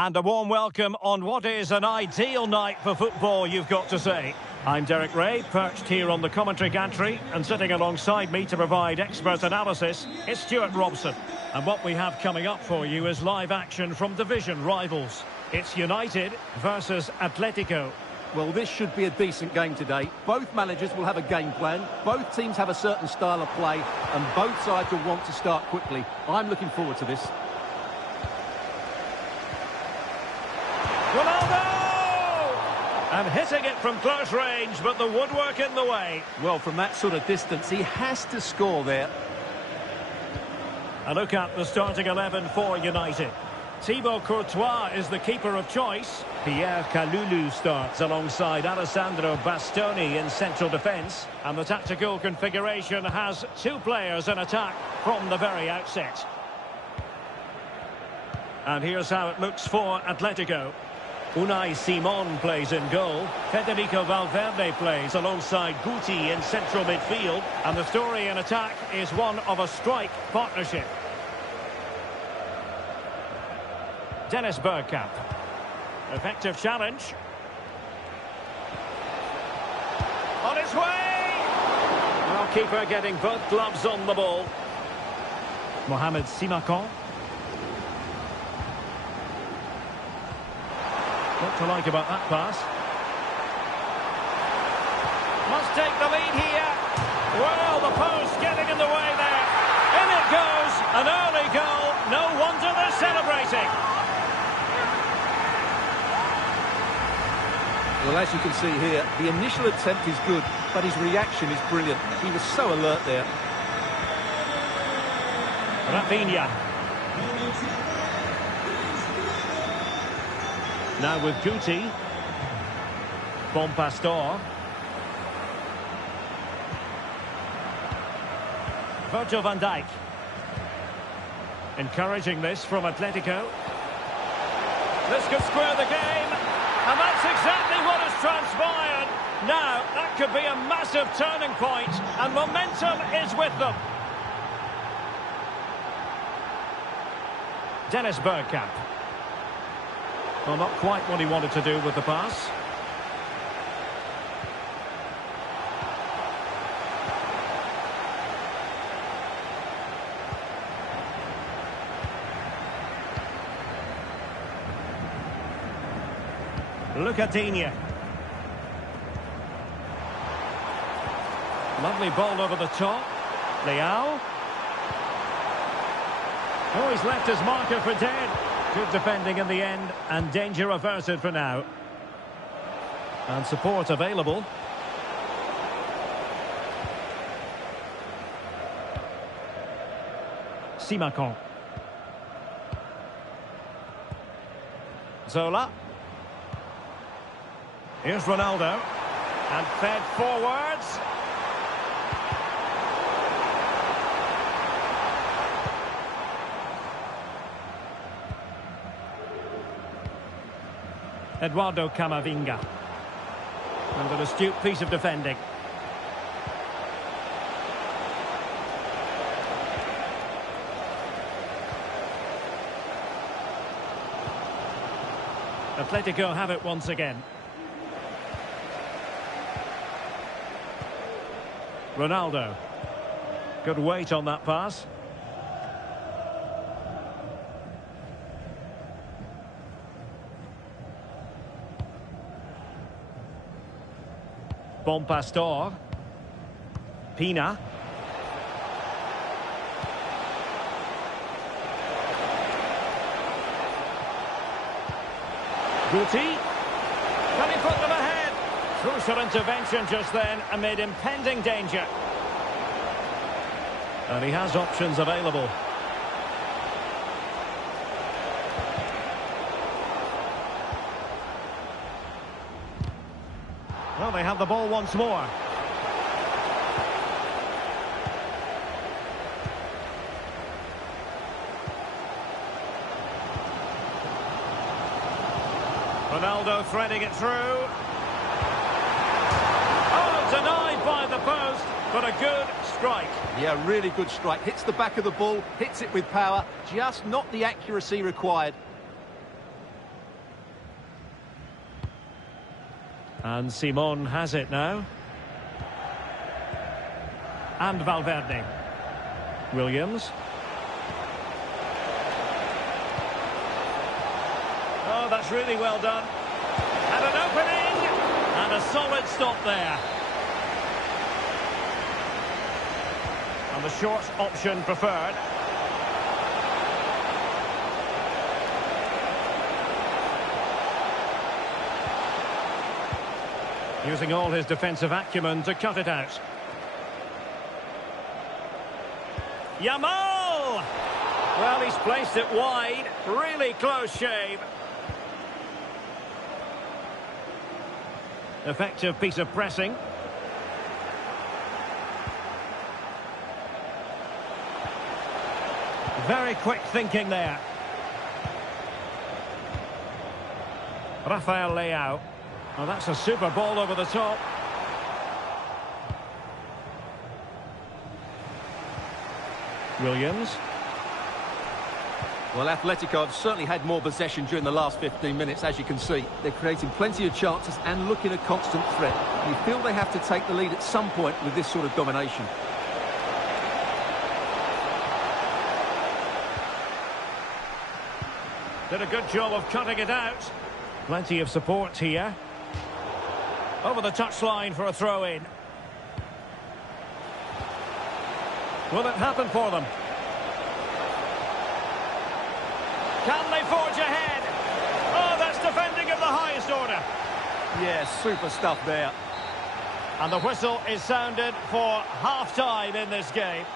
And a warm welcome on what is an ideal night for football, you've got to say. I'm Derek Ray, perched here on the commentary gantry, and sitting alongside me to provide expert analysis is Stuart Robson. And what we have coming up for you is live action from division rivals. It's United versus Atletico. Well, this should be a decent game today. Both managers will have a game plan, both teams have a certain style of play, and both sides will want to start quickly. I'm looking forward to this. Ronaldo! And hitting it from close range, but the woodwork in the way. Well, from that sort of distance, he has to score there. A look at the starting 11 for United. Thibaut Courtois is the keeper of choice. Pierre Kalulu starts alongside Alessandro Bastoni in central defence. And the tactical configuration has two players in attack from the very outset. And here's how it looks for Atletico. Unai Simon plays in goal. Federico Valverde plays alongside Guti in central midfield. And the story in attack is one of a strike partnership. Dennis Bergkamp. Effective challenge. On its way! Well, keeper getting both gloves on the ball. Mohamed Simakan. What to like about that pass? Must take the lead here. Well, the post getting in the way there. In it goes. An early goal. No wonder they're celebrating. Well, as you can see here, the initial attempt is good, but his reaction is brilliant. He was so alert there. Rafinha. Now with Guti. Bon Pastor. Virgil van Dijk. Encouraging this from Atletico. This could square the game. And that's exactly what has transpired. Now, that could be a massive turning point, and momentum is with them. Dennis Bergkamp. Well, not quite what he wanted to do with the pass. Lucadinha. Lovely ball over the top. Leao. Oh, he's left his marker for dead. Good defending in the end, and danger averted for now. And support available. Simakan. Zola. Here's Ronaldo. And fed forwards. Eduardo Camavinga. And an astute piece of defending. Atletico have it once again. Ronaldo. Good weight on that pass. Bon Pastor. Pina. Guti. Can he put them ahead? Crucial intervention just then amid impending danger. And he has options available. Well, they have the ball once more. Ronaldo threading it through. Oh, denied by the post, but a good strike. Yeah, really good strike. Hits the back of the ball, hits it with power, just not the accuracy required. And Simon has it now. And Valverde. Williams. Oh, that's really well done. And an opening! And a solid stop there. And the short option preferred. Using all his defensive acumen to cut it out. Yamal! Well, he's placed it wide. Really close shave. Effective piece of pressing. Very quick thinking there. Rafael Leao. Well, that's a super ball over the top. Williams. Well, Atletico have certainly had more possession during the last 15 minutes, as you can see. They're creating plenty of chances and looking a constant threat. You feel they have to take the lead at some point with this sort of domination. Did a good job of cutting it out. Plenty of support here. Over the touchline for a throw-in. Will it happen for them? Can they forge ahead? Oh, that's defending of the highest order. Yeah, super stuff there. And the whistle is sounded for half-time in this game.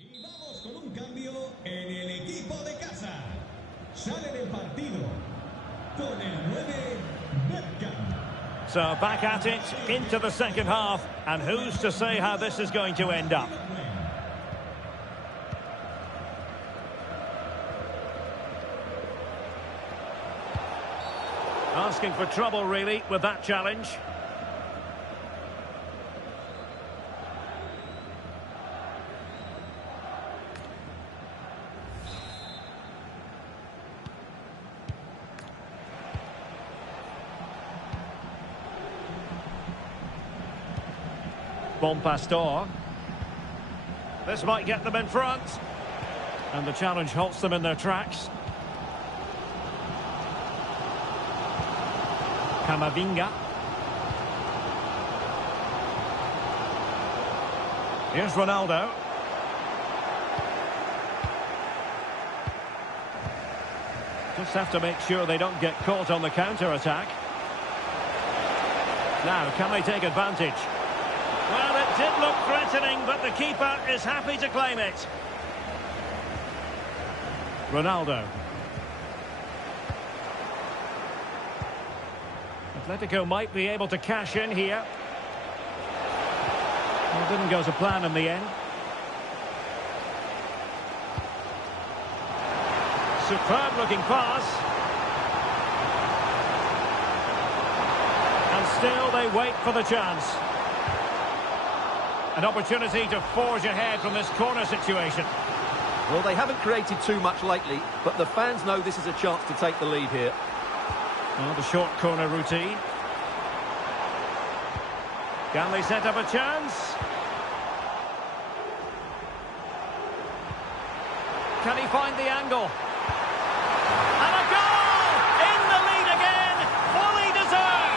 Y vamos con un cambio en el equipo de casa. Sale del partido con el 9, Bergkamp. So back at it into the second half, and who's to say how this is going to end up? Asking for trouble really with that challenge. Bon Pastor. This might get them in front. And the challenge halts them in their tracks. Camavinga. Here's Ronaldo. Just have to make sure they don't get caught on the counter-attack. Now, can they take advantage? Well, it did look threatening, but the keeper is happy to claim it. Ronaldo. Atletico might be able to cash in here. Well, it didn't go to plan in the end. Superb looking pass. And still they wait for the chance. An opportunity to forge ahead from this corner situation. Well, they haven't created too much lately, but the fans know this is a chance to take the lead here. Well, the short corner routine. Can they set up a chance? Can he find the angle? And a goal! In the lead again! Fully deserved!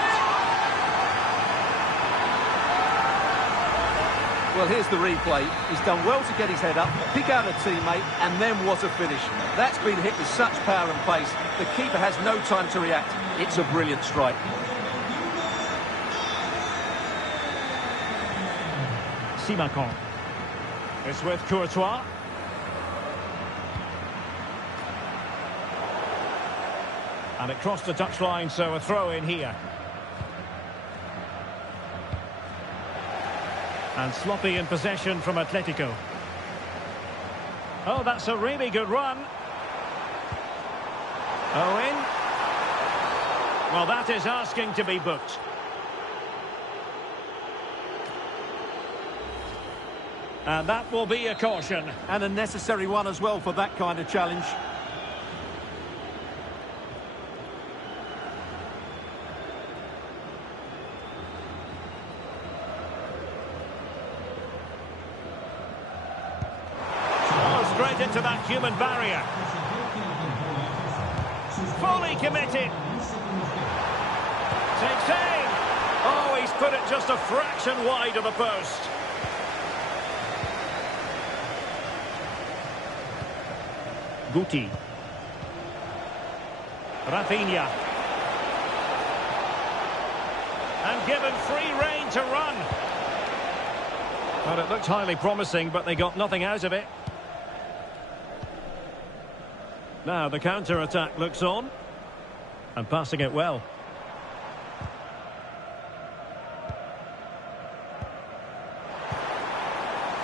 Well, here's the replay. He's done well to get his head up, pick out a teammate, and then what a finish. That's been hit with such power and pace. The keeper has no time to react. It's a brilliant strike. Simakon. It's with Courtois. And it crossed the touchline, so a throw in here. And sloppy in possession from Atletico. Oh, that's a really good run. Owen. Well, that is asking to be booked. And that will be a caution. And a necessary one as well for that kind of challenge. Oh, straight into that human barrier. Fully committed. Takes aim. Oh, he's put it just a fraction wide of the post. Guti. Rafinha. And given free rein to run. Well, it looked highly promising, but they got nothing out of it. Now the counter-attack looks on. And passing it well.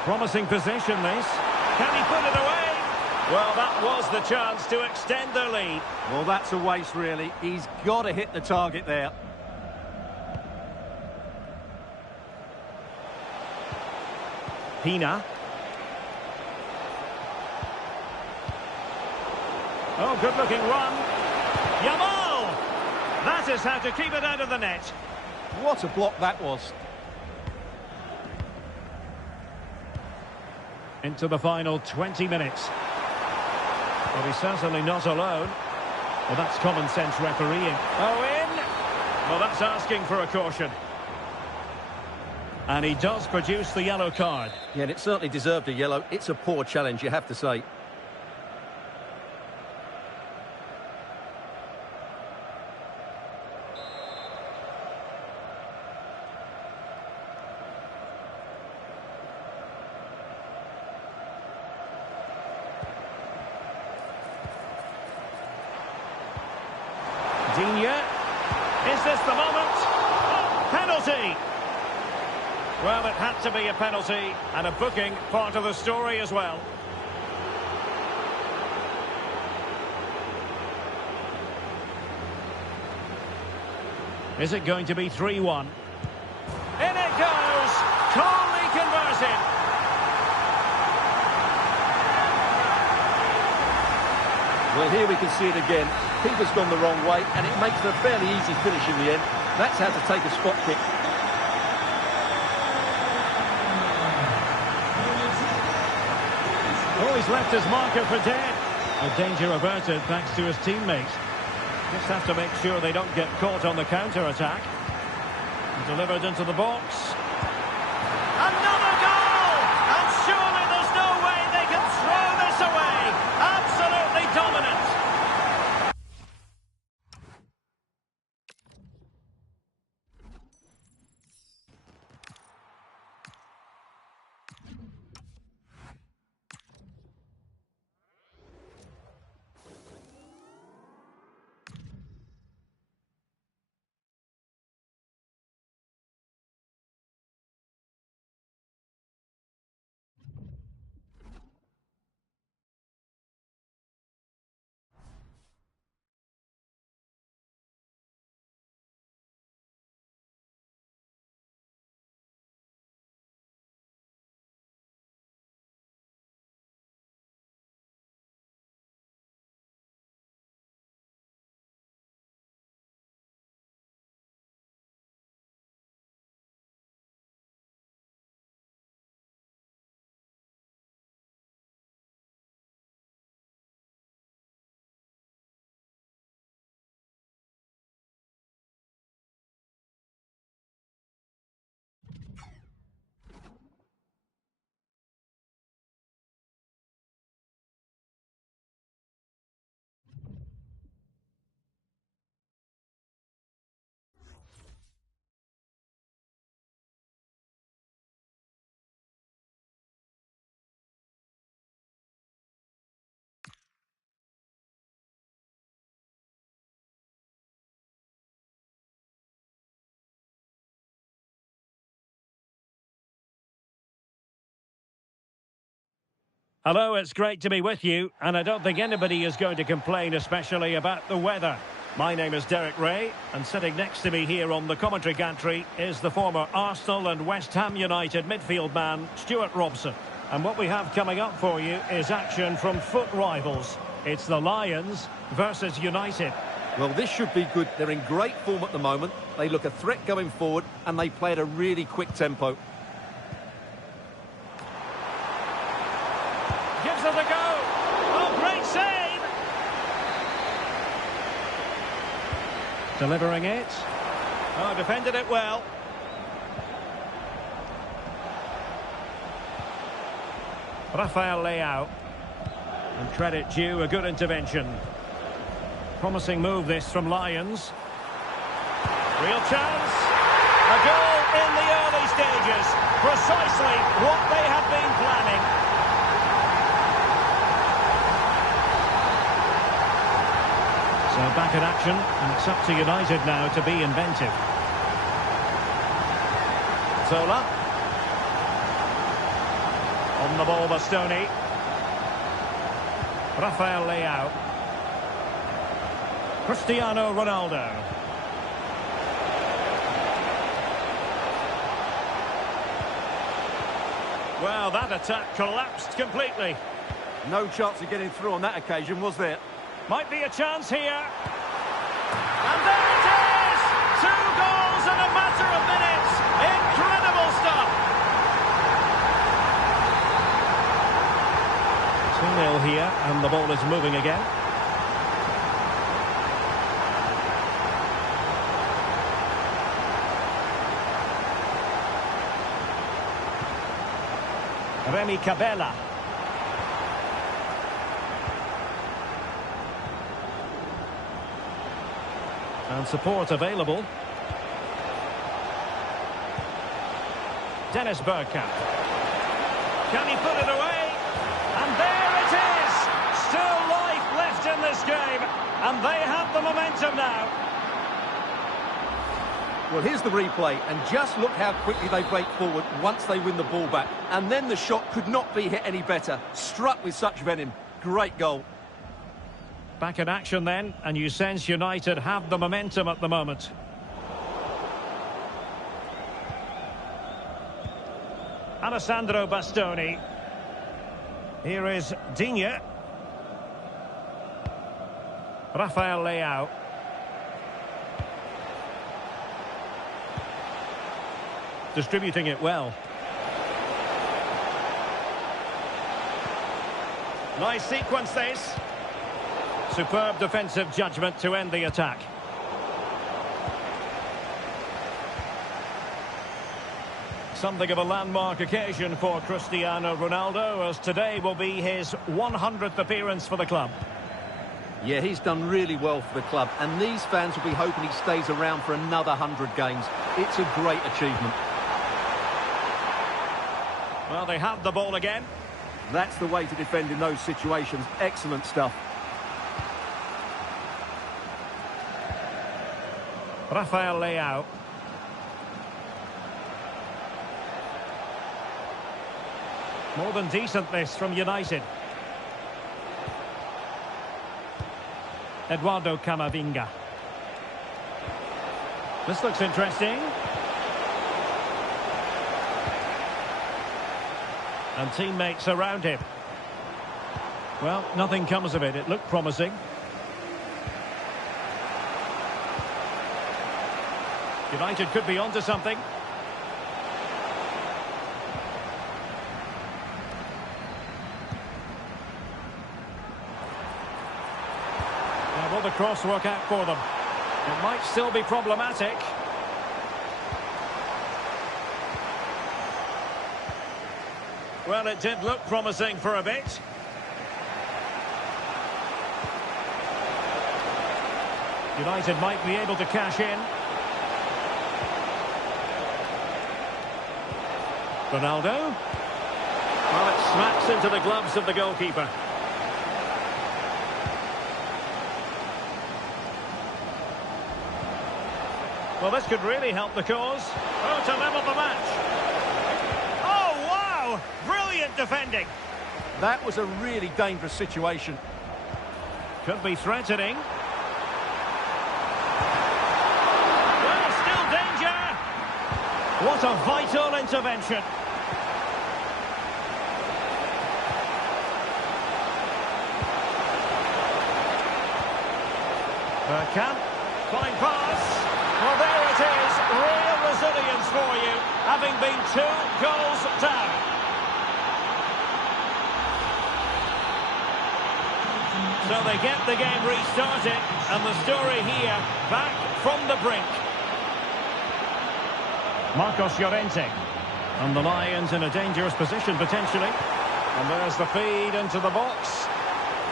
Promising position, this. Can he put it away? Well, that was the chance to extend their lead. Well, that's a waste, really. He's got to hit the target there. Pina. Oh, good-looking run. Yamal! That is how to keep it out of the net. What a block that was. Into the final 20 minutes. Well, he's certainly not alone. Well, that's common sense refereeing. Oh, in! Well, that's asking for a caution. And he does produce the yellow card. Yeah, and it certainly deserved a yellow. It's a poor challenge, you have to say. Is this the moment? Oh, penalty! Well, it had to be a penalty, and a booking part of the story as well. Is it going to be 3-1? In it goes! Calmly converted! Well, here we can see it again. Keeper's gone the wrong way, and it makes a fairly easy finish in the end. That's how to take a spot kick. Oh, he's left his marker for dead. A danger averted thanks to his teammates. Just have to make sure they don't get caught on the counter-attack. Delivered into the box. Another goal! And surely there's no way they can throw this away. Absolutely dominant. Hello, it's great to be with you, and I don't think anybody is going to complain, especially about the weather. My name is Derek Ray, and sitting next to me here on the commentary gantry is the former Arsenal and West Ham United midfield man, Stuart Robson. And what we have coming up for you is action from foot rivals. It's the Lions versus United. Well, this should be good. They're in great form at the moment. They look a threat going forward, and they play at a really quick tempo. Gives it a go. Oh, great save. Delivering it. Oh, defended it well. Rafael Leao. And credit due, a good intervention. Promising move this from Lions. Real chance. A goal in the early stages. Precisely what they had been planning. So back in action, and it's up to United now to be inventive. Zola. On the ball, Bastoni. Rafael Leao. Cristiano Ronaldo. Well, that attack collapsed completely. No chance of getting through on that occasion, was there? Might be a chance here. And there it is! 2 goals in a matter of minutes. Incredible stuff. 2-0 here, and the ball is moving again. Remy Cabella. And support available. Dennis Bergkamp. Can he put it away? And there it is! Still life left in this game. And they have the momentum now. Well, here's the replay, and just look how quickly they break forward once they win the ball back. And then the shot could not be hit any better. Struck with such venom. Great goal. Back in action then, and you sense United have the momentum at the moment. Alessandro Bastoni. Here is Digne. Rafael Leao. Distributing it well. Nice sequence this. Superb defensive judgment to end the attack. Something of a landmark occasion for Cristiano Ronaldo, as today will be his 100th appearance for the club. Yeah, he's done really well for the club, and these fans will be hoping he stays around for another 100 games. It's a great achievement. Well, they have the ball again. That's the way to defend in those situations. Excellent stuff. Rafael Leao. More than decent this from United. Eduardo Camavinga. This looks interesting. And teammates around him. Well, nothing comes of it. It looked promising. United could be onto something. Now, will the cross work out for them? It might still be problematic. Well, it did look promising for a bit. United might be able to cash in. Ronaldo. Well, it smacks into the gloves of the goalkeeper. Well, this could really help the cause. Oh, to level the match. Oh, wow! Brilliant defending. That was a really dangerous situation. Could be threatening. Well, still danger. What a vital intervention. Bergkamp, fine pass. Well, there it is. Real resilience for you, having been 2 goals down. So they get the game restarted, and the story here, back from the brink. Marcos Llorente. And the Lions in a dangerous position, potentially. And there's the feed into the box.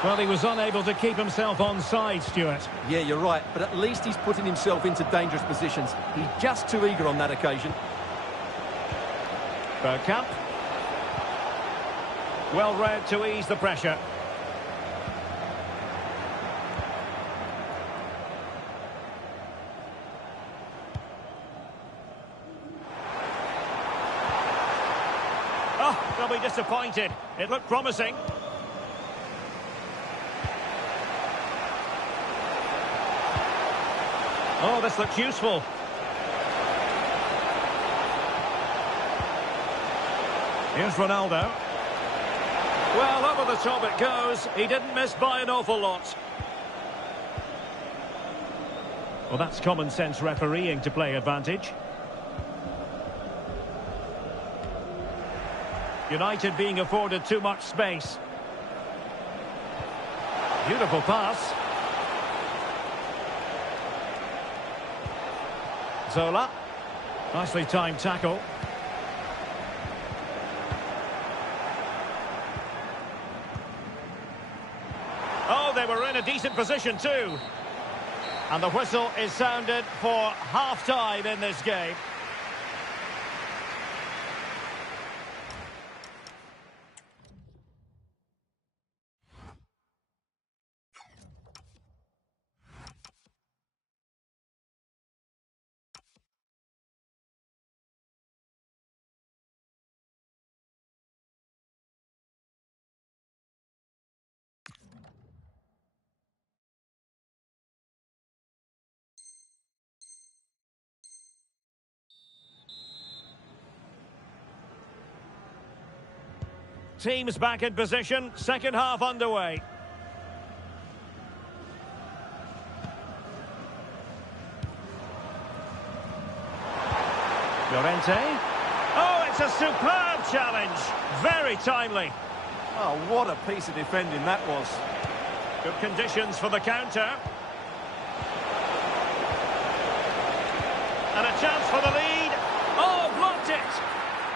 Well, he was unable to keep himself onside, Stuart. Yeah, you're right, but at least he's putting himself into dangerous positions. He's just too eager on that occasion. Bergkamp. Well read to ease the pressure. Oh, they'll be disappointed. It looked promising. Oh, this looks useful. Here's Ronaldo. Well, over the top it goes. He didn't miss by an awful lot. Well, that's common sense refereeing to play advantage. United being afforded too much space. Beautiful pass. Zola. Nicely timed tackle. Oh, they were in a decent position too. And the whistle is sounded for half-time in this game. Teams back in position, second half underway. Llorente. Oh, it's a superb challenge. Very timely. Oh, what a piece of defending that was. Good conditions for the counter. And a chance for the lead. Oh, blocked it.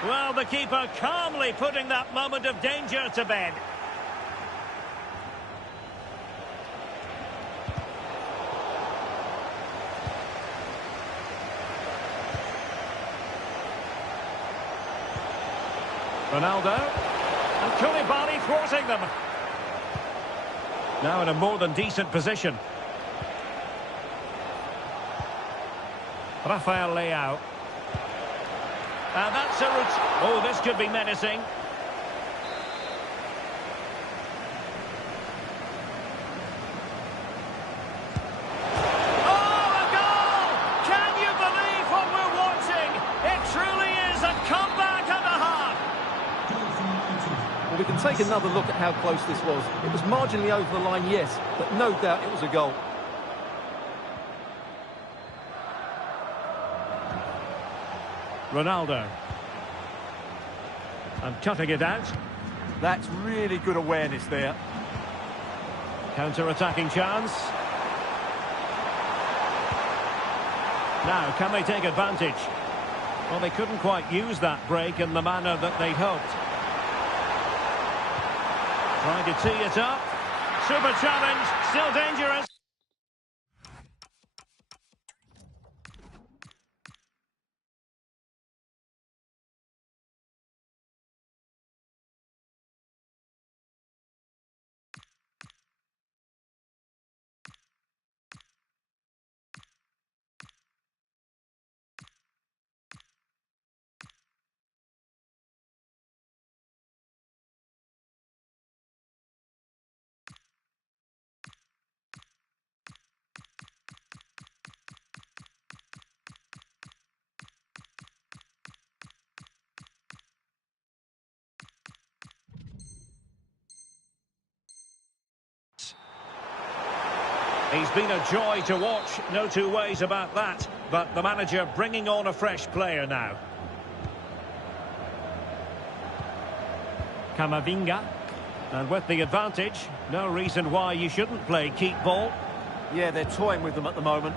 Well, the keeper calmly putting that moment of danger to bed. Ronaldo. And Koulibaly thwarting them. Now in a more than decent position. Rafael Leao. And that's a route. Oh, this could be menacing. Oh, a goal! Can you believe what we're watching? It truly is a comeback and a half. Well, we can take another look at how close this was. It was marginally over the line, yes, but no doubt it was a goal. Ronaldo. And cutting it out. That's really good awareness there. Counter-attacking chance. Now, can they take advantage? Well, they couldn't quite use that break in the manner that they'd hoped. Trying to tee it up. Super challenge, still dangerous. He's been a joy to watch, no two ways about that. But the manager bringing on a fresh player now. Camavinga. And with the advantage, no reason why you shouldn't play keep ball. Yeah, they're toying with them at the moment.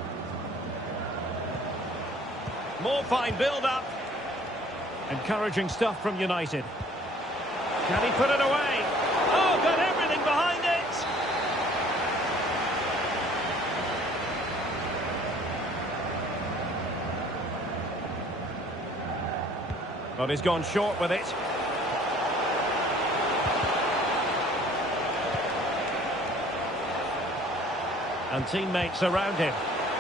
More fine build-up. Encouraging stuff from United. Can he put it away? Oh, got everything behind it! But he's gone short with it. And teammates around him.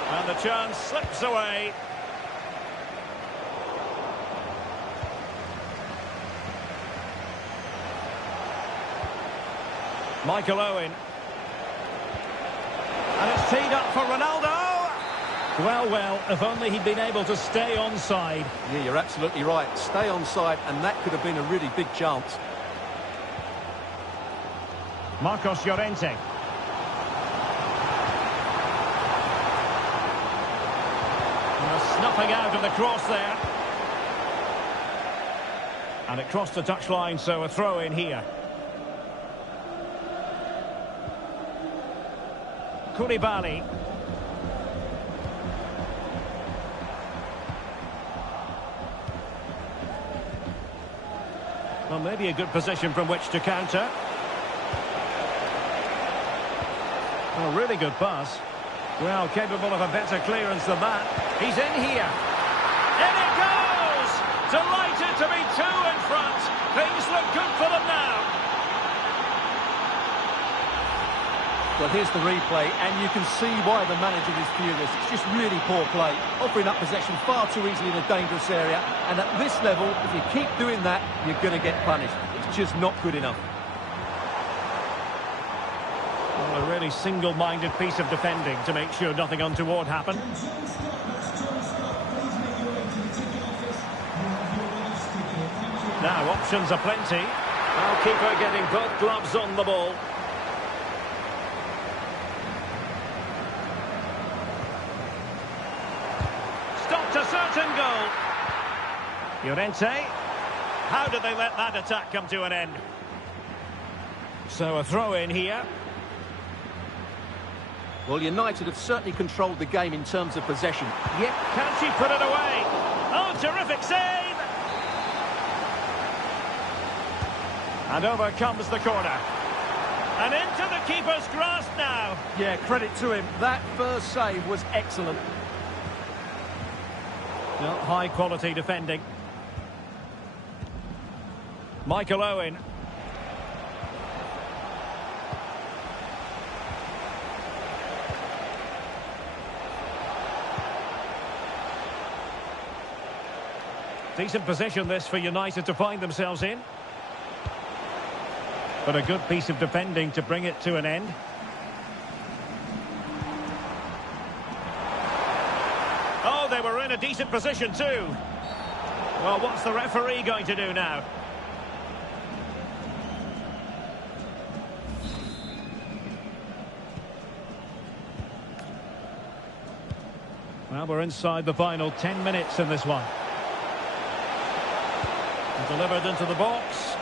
And the chance slips away. Michael Owen. And it's teed up for Ronaldo. Well, if only he'd been able to stay onside. Yeah, you're absolutely right. Stay onside, and that could have been a really big chance. Marcos Llorente. Snuffing out of the cross there. And it crossed the touchline, so a throw in here. Koulibaly. Well, maybe a good position from which to counter. Oh, really good pass. Well, capable of a better clearance than that. He's in here. In it goes! Delighted to be two in front. Things look good for them now. Well, here's the replay, and you can see why the manager is furious. It's just really poor play. Offering up possession far too easily in a dangerous area. And at this level, if you keep doing that, you're going to get punished. It's just not good enough. Well, a really single-minded piece of defending to make sure nothing untoward happened. Now, options are plenty. Our keeper getting both gloves on the ball. Stopped a certain goal. Llorente. How did they let that attack come to an end? So a throw in here. Well, United have certainly controlled the game in terms of possession. Yep, can she put it away? Oh, terrific save! And over comes the corner. And into the keeper's grasp now. Yeah, credit to him. That first save was excellent. Well, high-quality defending. Michael Owen. Decent position this for United to find themselves in. But a good piece of defending to bring it to an end. Oh, they were in a decent position too. Well, what's the referee going to do now? Well, we're inside the final 10 minutes in this one. Delivered into the box.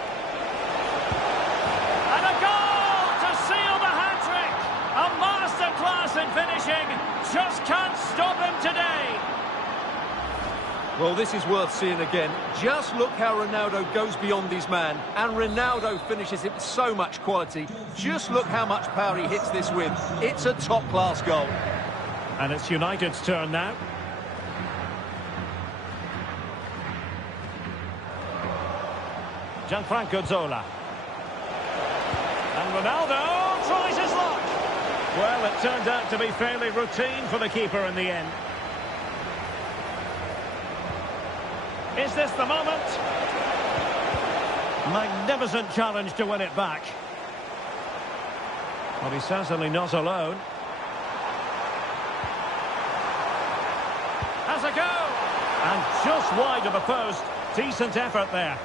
And a goal to seal the hat-trick! A masterclass in finishing. Just can't stop him today. Well, this is worth seeing again. Just look how Ronaldo goes beyond his man. And Ronaldo finishes it with so much quality. Just look how much power he hits this with. It's a top-class goal. And it's United's turn now. Gianfranco Zola. And Ronaldo tries his luck. Well, it turned out to be fairly routine for the keeper in the end. Is this the moment? Magnificent challenge to win it back. Well, he's certainly not alone. Has a go! And just wide of the post. Decent effort there.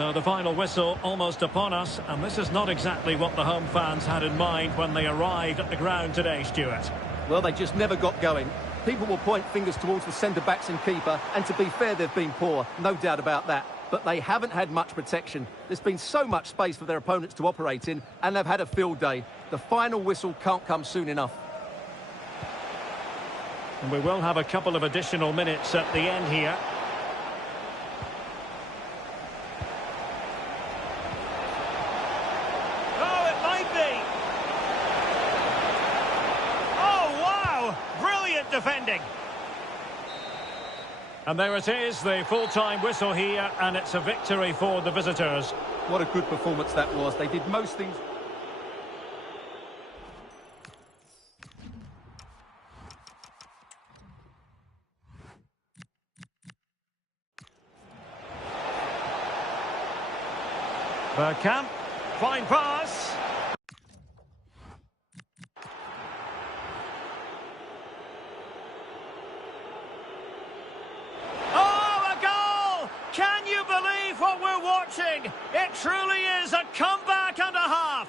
So the final whistle almost upon us, and this is not exactly what the home fans had in mind when they arrived at the ground today, Stuart. Well, they just never got going. People will point fingers towards the centre-backs and keeper, and to be fair, they've been poor, no doubt about that. But they haven't had much protection. There's been so much space for their opponents to operate in, and they've had a field day. The final whistle can't come soon enough. And we will have a couple of additional minutes at the end here. Oh, it might be. Oh, wow! Brilliant defending. And there it is, the full-time whistle here, and it's a victory for the visitors. What a good performance that was. They did most things... Bergkamp, fine pass. Oh, a goal! Can you believe what we're watching? It truly is a comeback and a half.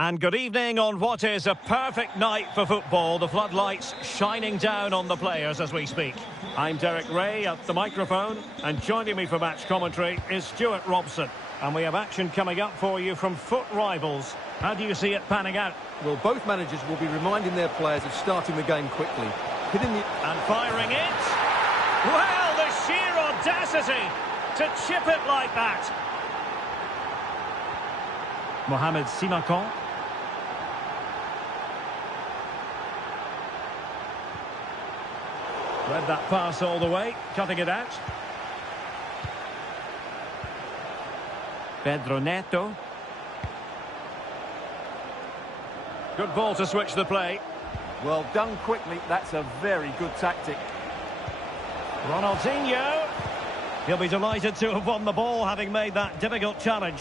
And good evening on what is a perfect night for football. The floodlights shining down on the players as we speak. I'm Derek Ray at the microphone, and joining me for match commentary is Stuart Robson. And we have action coming up for you from foot rivals. How do you see it panning out? Well, both managers will be reminding their players of starting the game quickly. Hitting the... And firing it. Well, the sheer audacity to chip it like that. Mohamed Simakan. Read that pass all the way, cutting it out. Pedro Neto. Good ball to switch the play. Well done quickly. That's a very good tactic. Ronaldinho. He'll be delighted to have won the ball, having made that difficult challenge.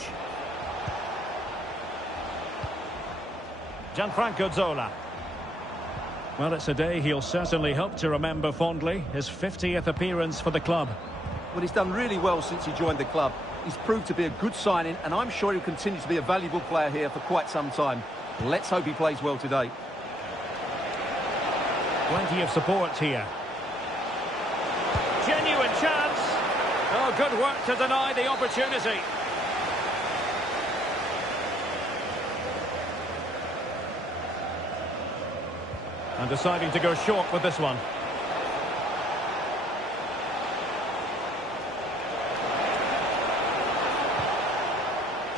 Gianfranco Zola. Well, it's a day he'll certainly hope to remember fondly. His 50th appearance for the club. Well, he's done really well since he joined the club. He's proved to be a good signing, and I'm sure he'll continue to be a valuable player here for quite some time. Let's hope he plays well today. Plenty of support here. Genuine chance. Oh, good work to deny the opportunity. And deciding to go short with this one.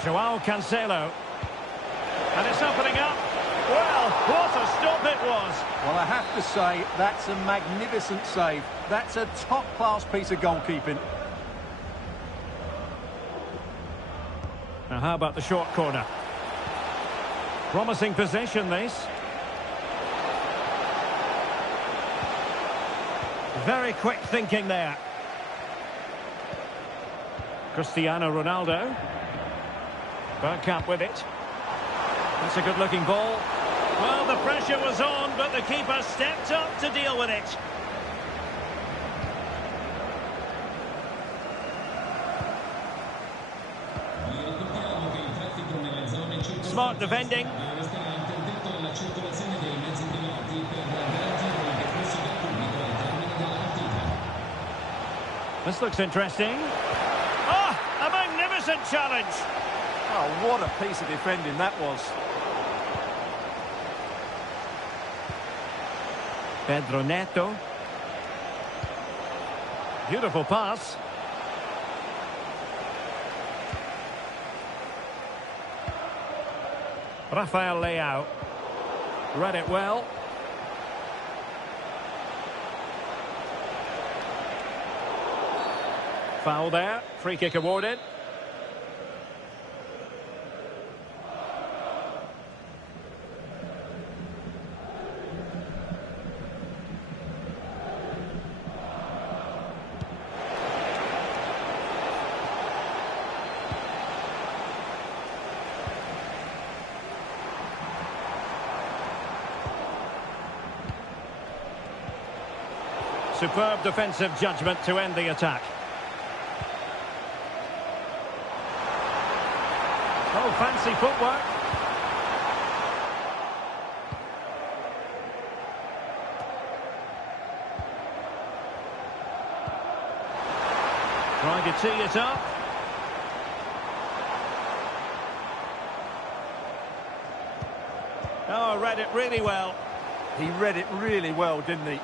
Joao Cancelo. And it's opening up. Well, what a stop it was. Well, I have to say, that's a magnificent save. That's a top-class piece of goalkeeping. Now, how about the short corner? Promising possession, this. Very quick thinking there. Cristiano Ronaldo. Bergkamp with it. That's a good-looking ball. Well, the pressure was on, but the keeper stepped up to deal with it. Smart defending. This looks interesting. Oh, a magnificent challenge. Oh, what a piece of defending that was. Pedro Neto. Beautiful pass. Rafael Leao. Read it well. Foul there. Free kick awarded. Superb defensive judgment to end the attack. Oh, fancy footwork. Trying to tee it up. Oh, read it really well. He read it really well, didn't he?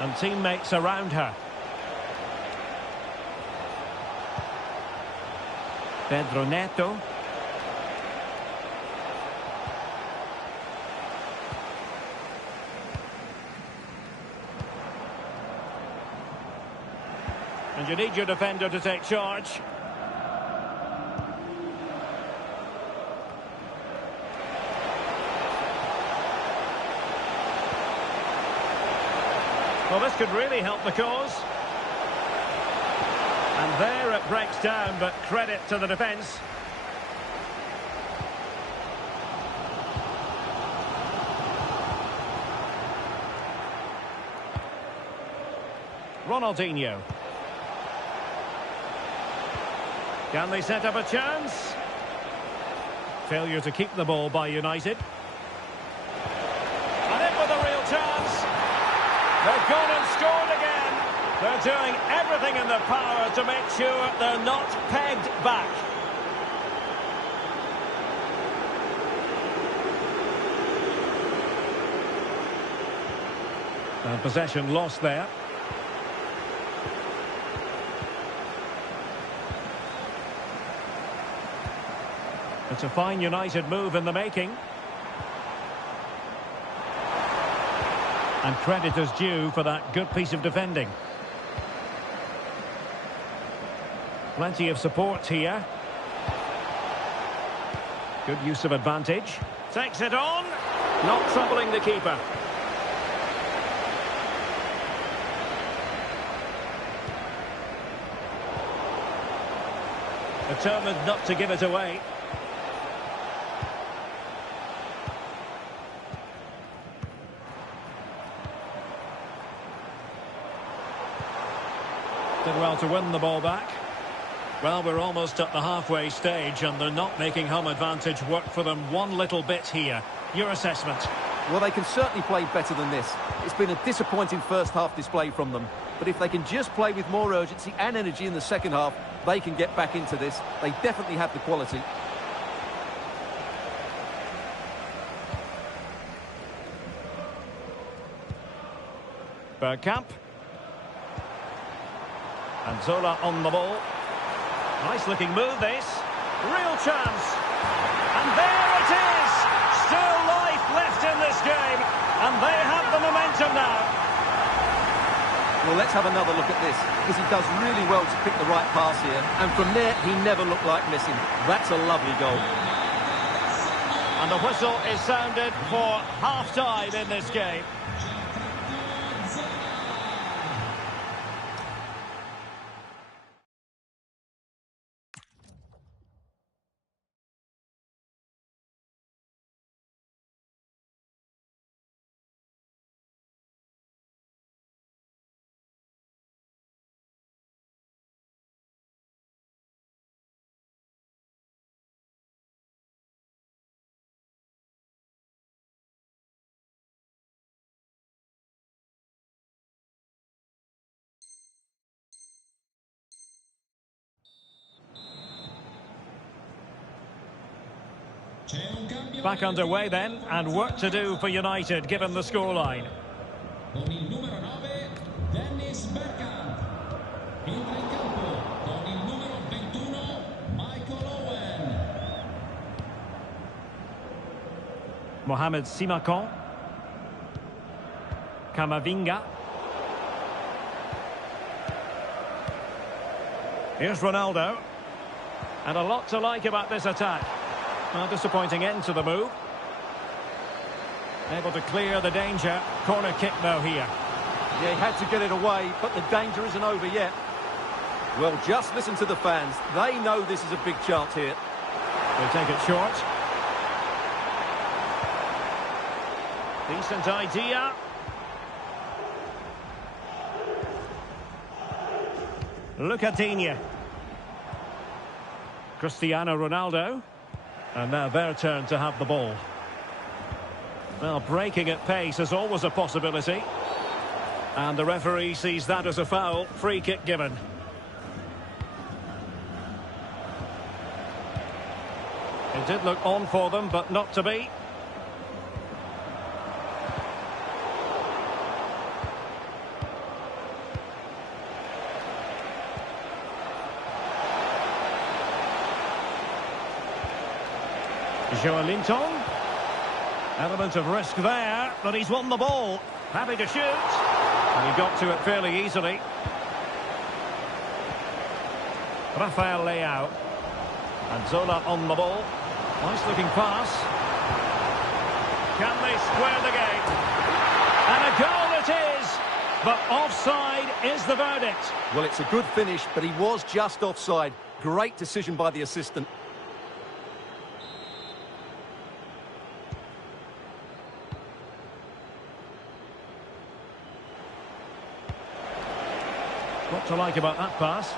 And teammates around her. Pedro Neto. And you need your defender to take charge. Well, this could really help the cause. And there it breaks down, but credit to the defence. Ronaldinho. Can they set up a chance? Failure to keep the ball by United. And in with a real chance. They've gone and scored again. They're doing everything in their power to make sure they're not pegged back. And possession lost there. It's a fine United move in the making. And credit is due for that good piece of defending. Plenty of support here. Good use of advantage. Takes it on. Not troubling the keeper. Determined not to give it away. Did well to win the ball back. Well, we're almost at the halfway stage and they're not making home advantage work for them one little bit here. Your assessment? Well, they can certainly play better than this. It's been a disappointing first half display from them. But if they can just play with more urgency and energy in the second half, they can get back into this. They definitely have the quality. Bergkamp. And Zola on the ball. Nice looking move this. Real chance. And there it is. Still life left in this game. And they have the momentum now. Well, let's have another look at this, because he does really well to pick the right pass here. And from there, he never looked like missing. That's a lovely goal. And the whistle is sounded for half-time in this game. Back underway then, and work to do for United given the scoreline. Con il numero 9, Dennis Bergkamp. Entra in campo con il numero 21, Michael Owen. Mohamed Simakan. Camavinga. Here's Ronaldo. And a lot to like about this attack. A disappointing end to the move. Able to clear the danger. Corner kick though here. Yeah, he had to get it away, but the danger isn't over yet. Well, just listen to the fans. They know this is a big chance here. They take it short. Decent idea. Lucatinha. Cristiano Ronaldo. And now their turn to have the ball. Well, breaking at pace is always a possibility. And the referee sees that as a foul. Free kick given. It did look on for them, but not to be. Joelinton. Element of risk there, but he's won the ball. Happy to shoot. And he got to it fairly easily. Rafael Leao. And Zola on the ball. Nice looking pass. Can they square the game? And a goal it is. But offside is the verdict. Well, it's a good finish, but he was just offside. Great decision by the assistant. What to like about that pass?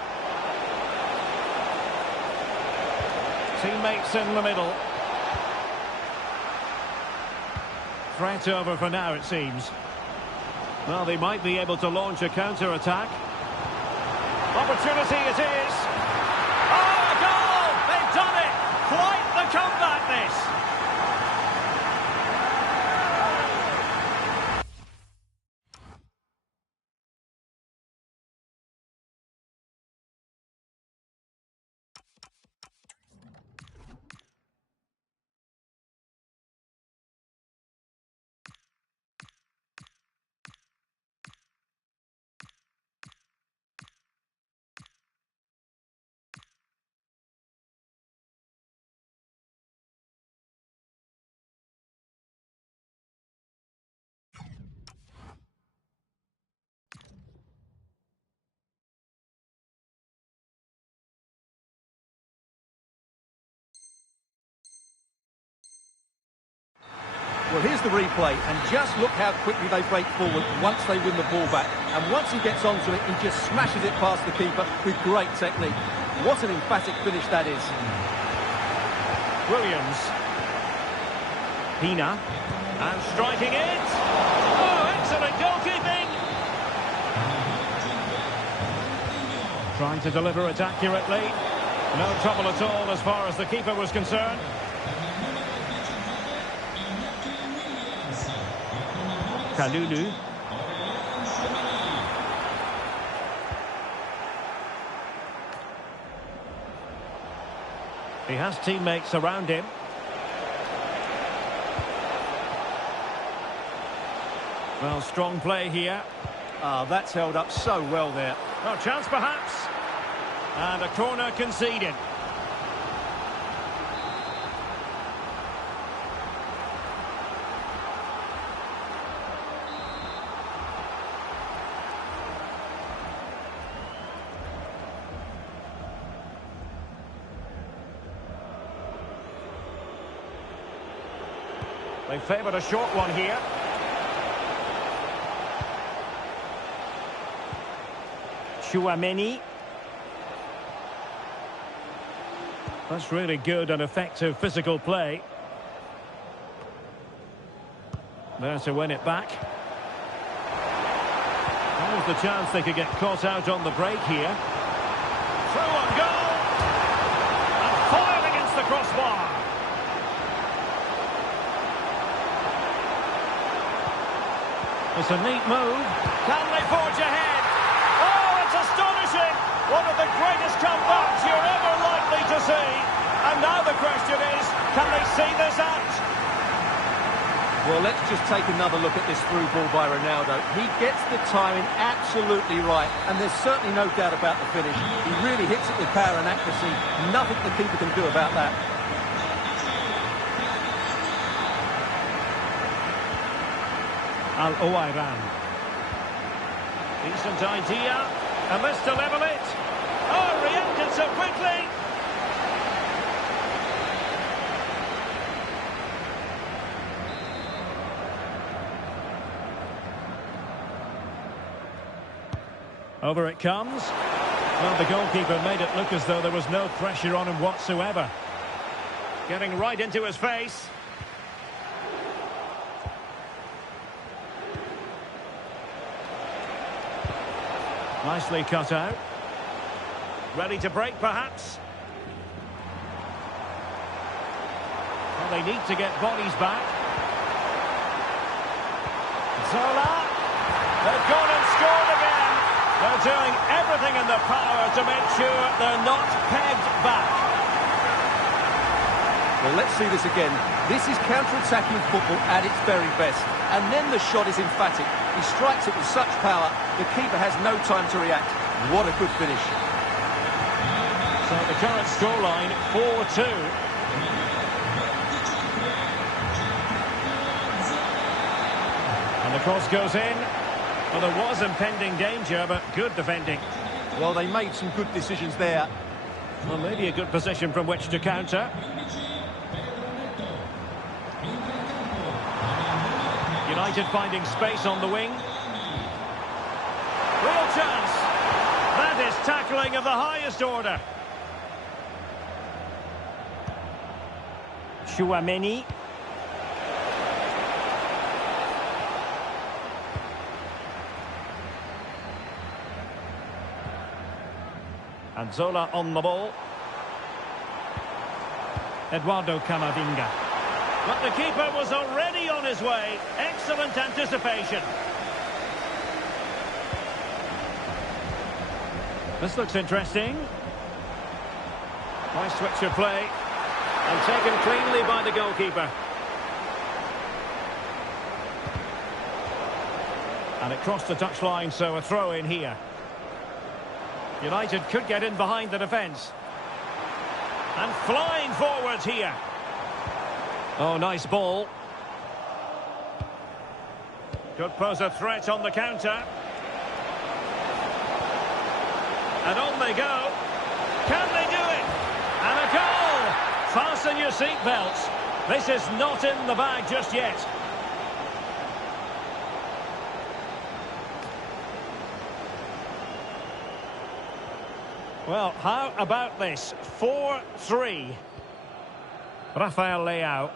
Teammates in the middle. Threat over for now, it seems. Well, they might be able to launch a counter-attack. Opportunity it is. Oh, a goal! They've done it! Quite the comeback, this! Well, here's the replay, and just look how quickly they break forward once they win the ball back. And once he gets onto it, he just smashes it past the keeper with great technique. What an emphatic finish that is. Williams. Pina. And striking it. Oh, excellent goalkeeping. Trying to deliver it accurately. No trouble at all as far as the keeper was concerned. Kalulu. He has teammates around him. Well, strong play here. Ah, that's held up so well there. No chance perhaps. And a corner conceded. They favoured a short one here. Chouameni. That's really good and effective physical play. There to win it back. There's the chance they could get caught out on the break here. Through on goal. And fired against the crossbar. It's a neat move. Can they forge ahead? Oh, it's astonishing! One of the greatest comebacks you're ever likely to see. And now the question is, can they see this out? Well, let's just take another look at this through ball by Ronaldo. He gets the timing absolutely right, and there's certainly no doubt about the finish. He really hits it with power and accuracy. Nothing the keeper can do about that. Al-Owairan. Decent idea. And this to level it. Oh, reacted so quickly. Over it comes. Well, the goalkeeper made it look as though there was no pressure on him whatsoever. Getting right into his face. Nicely cut out. Ready to break, perhaps. Well, they need to get bodies back. Zola. They've gone and scored again. They're doing everything in their power to make sure they're not pegged back. Well, let's see this again. This is counter-attacking football at its very best. And then the shot is emphatic. He strikes it with such power, the keeper has no time to react. What a good finish. So the current scoreline, 4-2. And the cross goes in. Well, there was impending danger, but good defending. Well, they made some good decisions there. Well, maybe a good position from which to counter. United finding space on the wing. Real chance. That is tackling of the highest order. Chouameni. And Zola on the ball. Eduardo Camavinga. But the keeper was already on his way. Excellent anticipation. This looks interesting. Nice switch of play. And taken cleanly by the goalkeeper. And it crossed the touchline, so a throw in here. United could get in behind the defence. And flying forwards here. Oh, nice ball. Could pose a threat on the counter. And on they go. Can they do it? And a goal! Fasten your seatbelts. This is not in the bag just yet. Well, how about this? 4-3. Rafael Leao.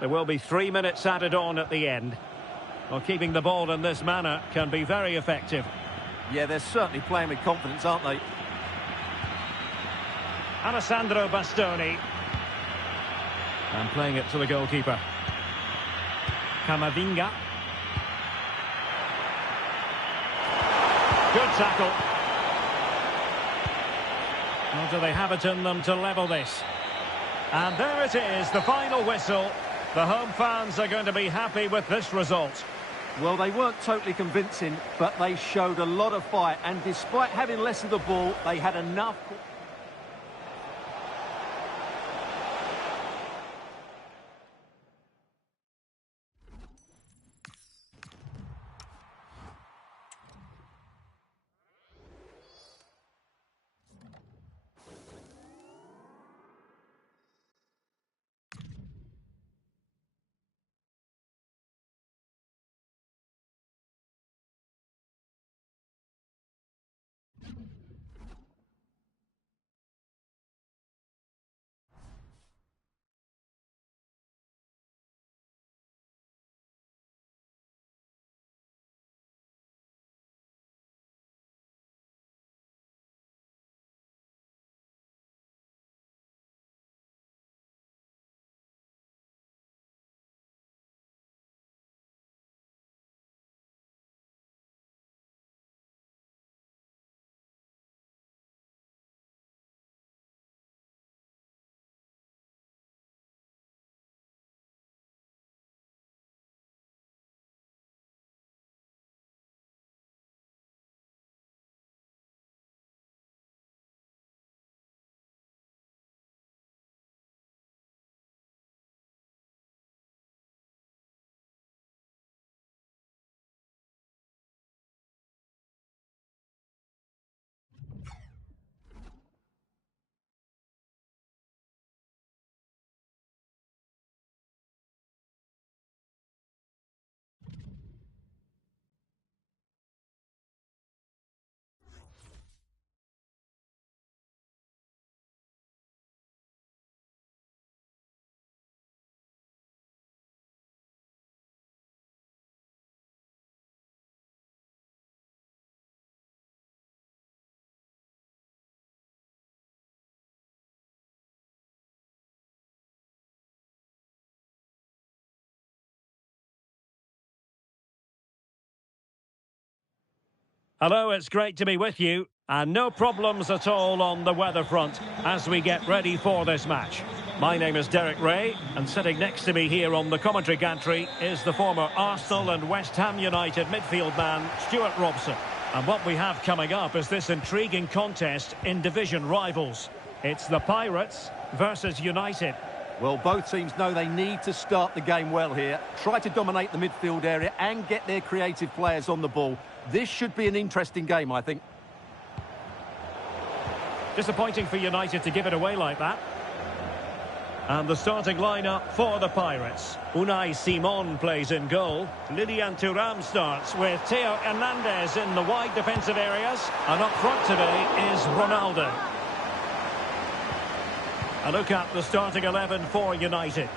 There will be 3 minutes added on at the end. Well, keeping the ball in this manner can be very effective. Yeah, they're certainly playing with confidence, aren't they? Alessandro Bastoni. And playing it to the goalkeeper. Camavinga. Good tackle. Or do they have it in them to level this? And there it is, the final whistle. The home fans are going to be happy with this result. Well, they weren't totally convincing, but they showed a lot of fight. And despite having less of the ball, they had enough... Hello, it's great to be with you. And no problems at all on the weather front as we get ready for this match. My name is Derek Ray, and sitting next to me here on the commentary gantry is the former Arsenal and West Ham United midfield man, Stuart Robson. And what we have coming up is this intriguing contest in division rivals. It's the Pirates versus United. Well, both teams know they need to start the game well here. Try to dominate the midfield area and get their creative players on the ball. This should be an interesting game, I think. Disappointing for United to give it away like that. And the starting lineup for the Pirates. Unai Simon plays in goal. Lilian Thuram starts with Theo Hernandez in the wide defensive areas. And up front today is Ronaldo. A look at the starting 11 for United.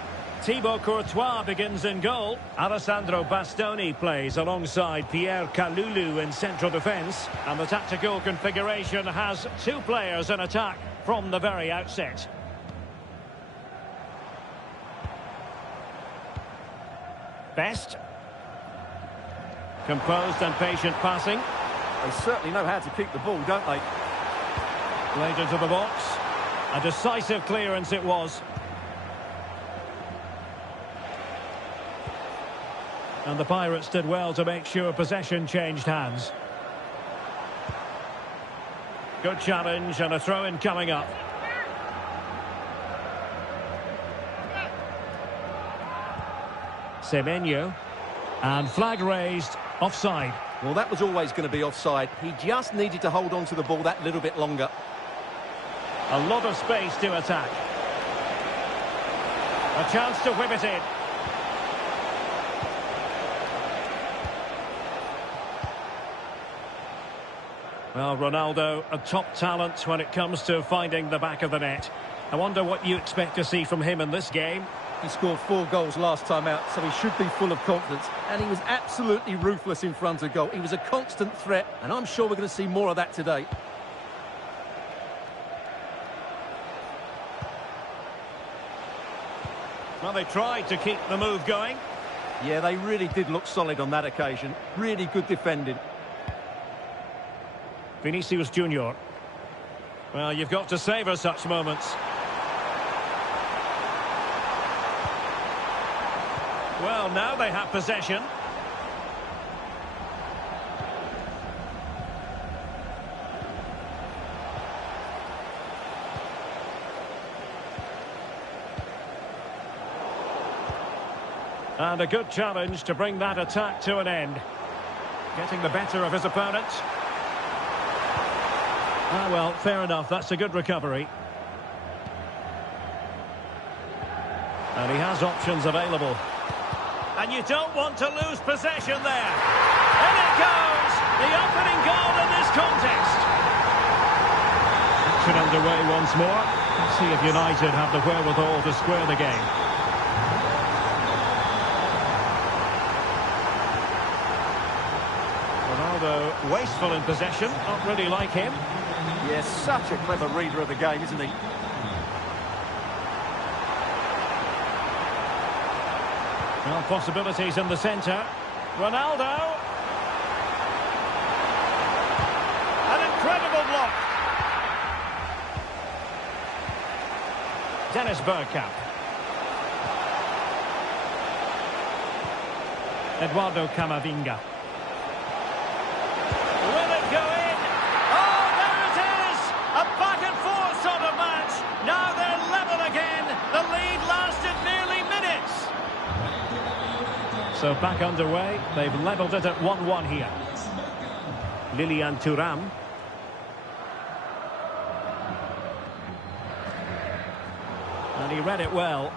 Thibaut Courtois begins in goal. Alessandro Bastoni plays alongside Pierre Kalulu in central defence. And the tactical configuration has two players in attack from the very outset. Best. Composed and patient passing. They certainly know how to keep the ball, don't they? Played into the box. A decisive clearance it was. And the Pirates did well to make sure possession changed hands. Good challenge and a throw-in coming up. Semenyo. And flag raised, offside. Well, that was always going to be offside. He just needed to hold on to the ball that little bit longer. A lot of space to attack. A chance to whip it in. Well, Ronaldo, a top talent when it comes to finding the back of the net. I wonder what you expect to see from him in this game. He scored 4 goals last time out, so he should be full of confidence. And he was absolutely ruthless in front of goal. He was a constant threat, and I'm sure we're going to see more of that today. Well, they tried to keep the move going. Yeah, they really did look solid on that occasion. Really good defending. Vinicius Junior. Well, you've got to savour such moments. Well, now they have possession. And a good challenge to bring that attack to an end. Getting the better of his opponent. Ah, well, fair enough. That's a good recovery. And he has options available. And you don't want to lose possession there. In it goes! The opening goal in this contest. Action underway once more. Let's see if United have the wherewithal to square the game. Ronaldo, wasteful in possession. Not really like him. Yes, such a clever reader of the game, isn't he? Well, possibilities in the centre. Ronaldo. An incredible block. Dennis Bergkamp. Eduardo Camavinga. Will it go in? Oh, there it is! A back and forth sort of match. Now they're level again. The lead lasted nearly minutes. So back underway. They've levelled it at 1-1 here. Lilian Thuram. And he read it well.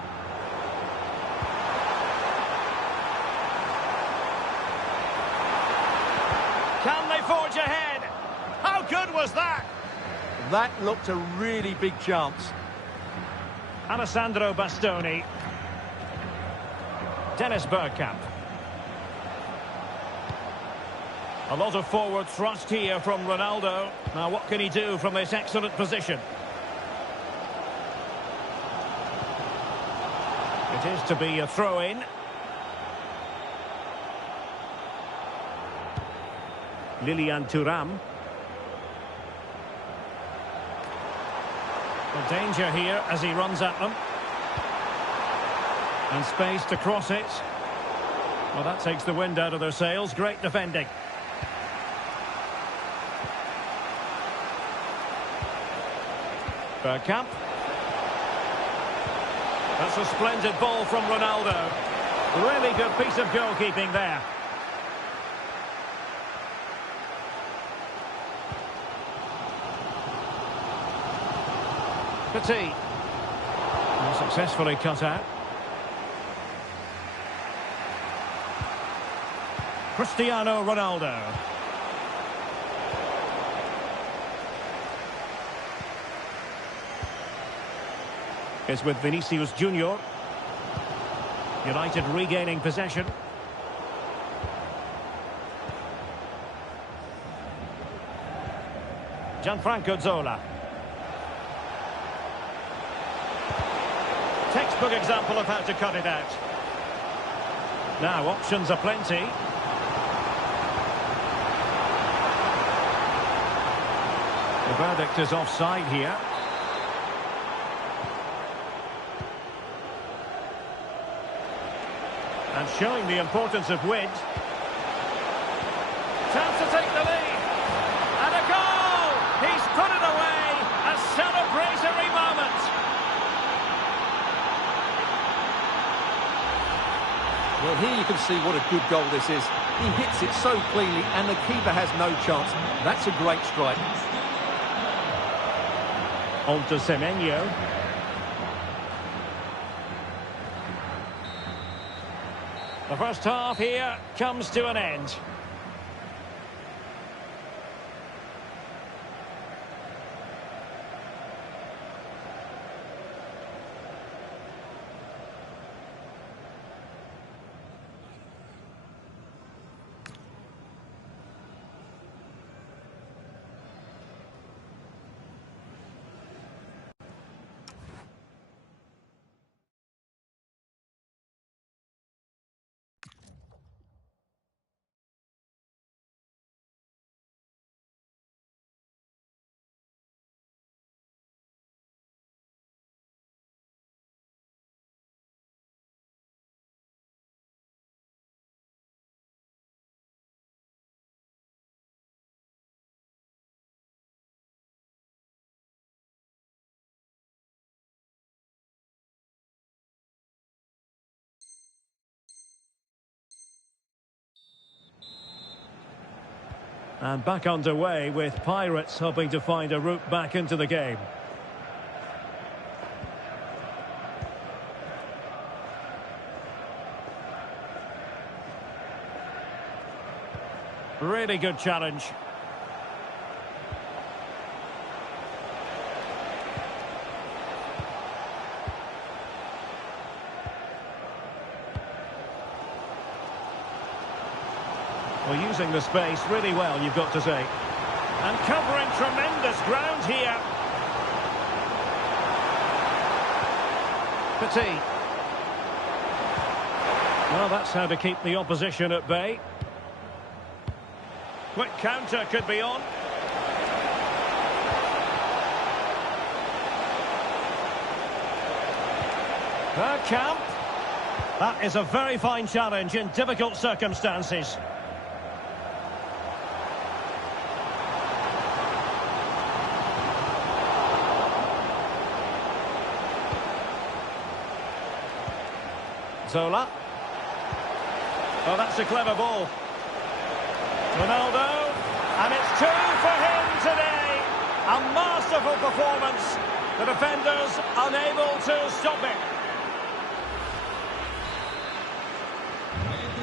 Can they forge ahead? How good was that? That looked a really big chance. Alessandro Bastoni. Dennis Bergkamp. A lot of forward thrust here from Ronaldo. Now what can he do from this excellent position? It is to be a throw-in. Lilian Thuram. The danger here as he runs at them. And space to cross it. Well, that takes the wind out of their sails. Great defending. Bergkamp. That's a splendid ball from Ronaldo. Really good piece of goalkeeping there. Petit. And successfully cut out. Cristiano Ronaldo. Is with Vinicius Junior. United regaining possession. Gianfranco Zola. Textbook example of how to cut it out. Now options are plenty. The verdict is offside here. And showing the importance of width. Chance to take the lead. And a goal! He's put it away. A celebratory moment. Well, here you can see what a good goal this is. He hits it so cleanly and the keeper has no chance. That's a great strike. On to Semenyo. The first half here comes to an end. And back underway with Pirates hoping to find a route back into the game. Really good challenge. Well, using the space really well, you've got to say. And covering tremendous ground here. Petit. Well, that's how to keep the opposition at bay. Quick counter could be on. Bergkamp. That is a very fine challenge in difficult circumstances. Zola. Oh, that's a clever ball. Ronaldo, and it's 2 for him today. A masterful performance. The defenders unable to stop it.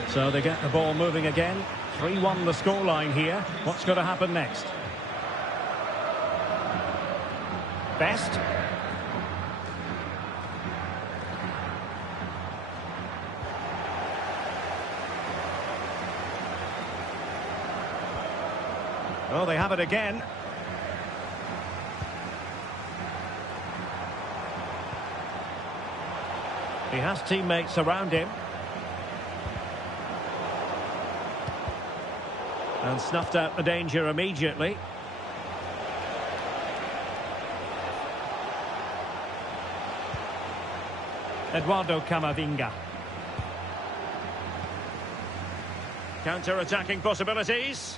So they get the ball moving again. 3-1 the scoreline here. What's going to happen next? Best. Oh, they have it again. He has teammates around him. And snuffed out the danger immediately. Eduardo Camavinga. Counter-attacking possibilities.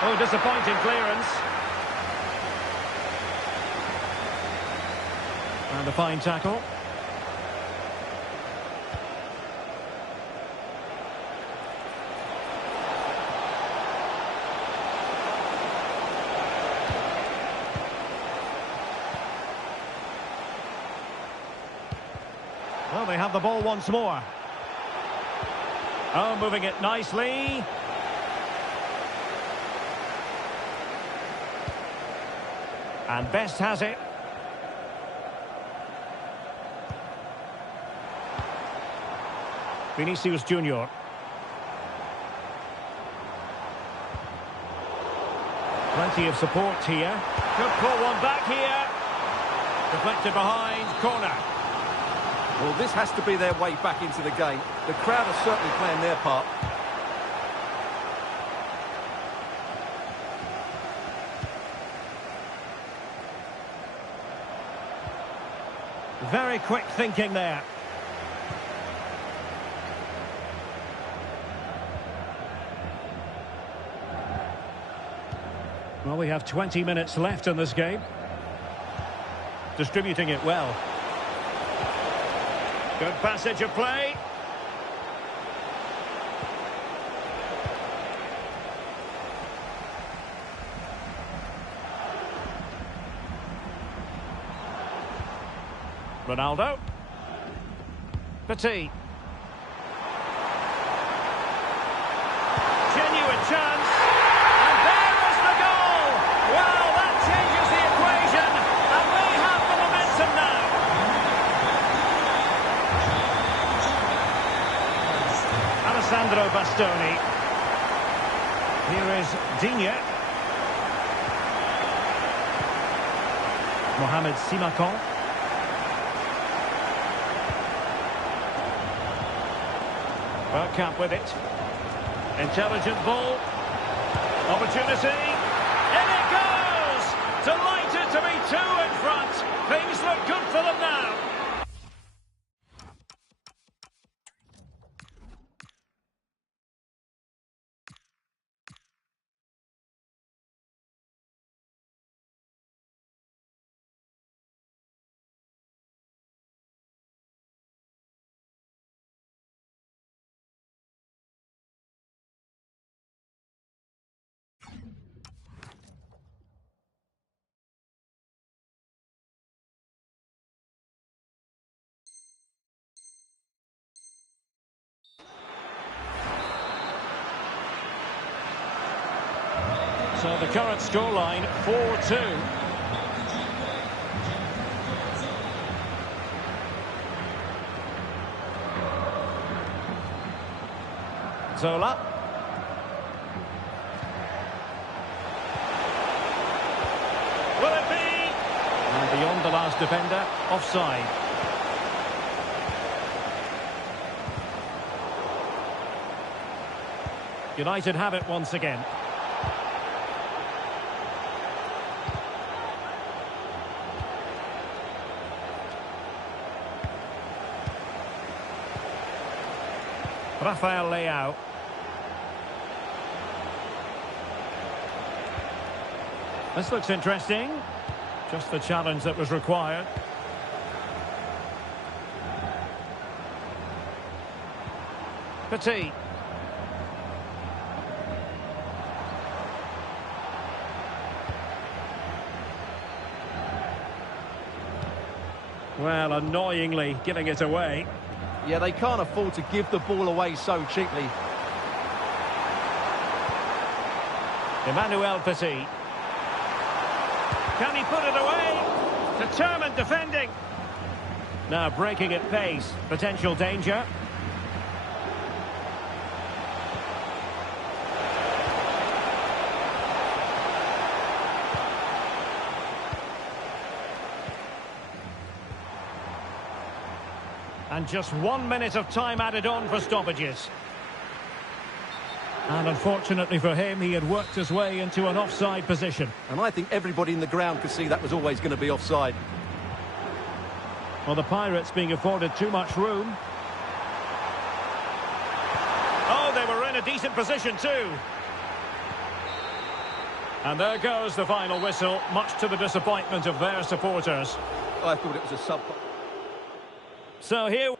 Oh, disappointing clearance. And a fine tackle. Well, they have the ball once more. Oh, moving it nicely. And Best has it. Vinicius Junior. Plenty of support here. Could pull one back here. Deflected behind, corner. Well, this has to be their way back into the game. The crowd are certainly playing their part. Very quick thinking there. Well, we have 20 minutes left in this game. Distributing it well. Good passage of play. Ronaldo. Petit. Genuine chance. And there is the goal. Well, that changes the equation. And they have the momentum now. Alessandro Bastoni. Here is Digne. Mohamed Simakon. Bergkamp with it. Intelligent ball. Opportunity. In it goes! Delighted to be 2 in front. Things look good for them now. So the current scoreline, 4-2. Zola. Will it be? And beyond the last defender, offside. United have it once again. Rafael Leao. This looks interesting. Just the challenge that was required. Petit. Well, annoyingly giving it away. Yeah, they can't afford to give the ball away so cheaply. Emmanuel Petit. Can he put it away? Determined defending. Now breaking at pace. Potential danger. And just 1 minute of time added on for stoppages. And unfortunately for him, he had worked his way into an offside position. And I think everybody in the ground could see that was always going to be offside. Well, the Pirates being afforded too much room. Oh, they were in a decent position too. And there goes the final whistle, much to the disappointment of their supporters. I thought it was a sub. So here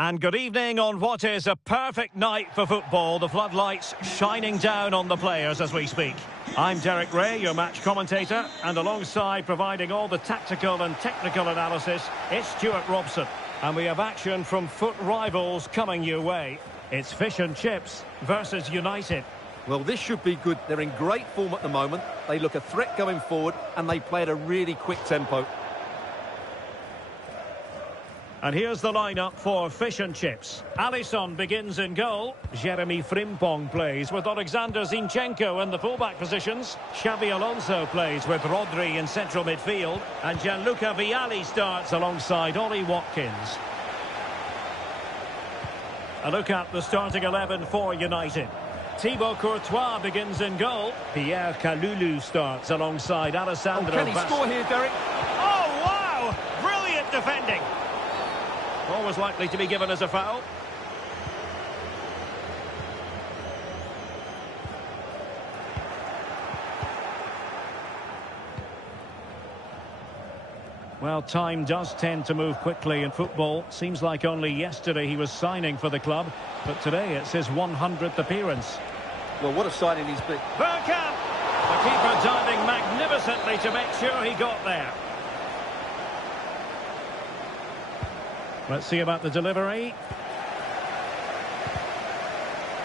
And good evening on what is a perfect night for football. The floodlights shining down on the players as we speak. I'm Derek Ray, your match commentator, and alongside providing all the tactical and technical analysis, it's Stuart Robson. And we have action from foot rivals coming your way. It's Fish and Chips versus United. Well, this should be good. They're in great form at the moment. They look a threat going forward, and they play at a really quick tempo. And here's the lineup for Fish and Chips. Alisson begins in goal. Jeremy Frimpong plays with Alexander Zinchenko in the fullback positions. Xabi Alonso plays with Rodri in central midfield. And Gianluca Vialli starts alongside Ollie Watkins. A look at the starting 11 for United. Thibaut Courtois begins in goal. Pierre Kalulu starts alongside Alessandro. Can he score here, Derek? Oh, wow! Brilliant defending. Always likely to be given as a foul. Well, time does tend to move quickly in football. Seems like only yesterday he was signing for the club, but today it's his 100th appearance. Well, what a signing he's been. Bergkamp! The keeper diving magnificently to make sure he got there. Let's see about the delivery.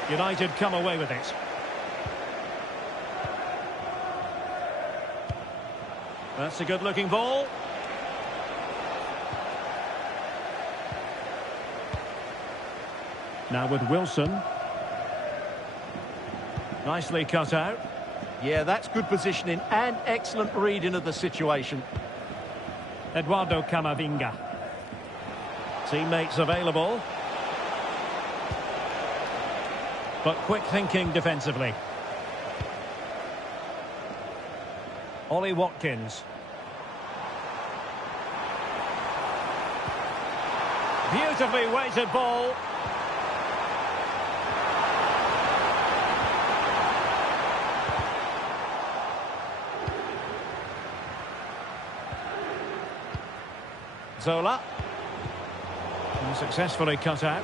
United come away with it. That's a good-looking ball. Now with Wilson. Nicely cut out. Yeah, that's good positioning and excellent reading of the situation. Eduardo Camavinga. Teammates available. But quick thinking defensively. Ollie Watkins. Beautifully weighted ball. Zola. And successfully cut out.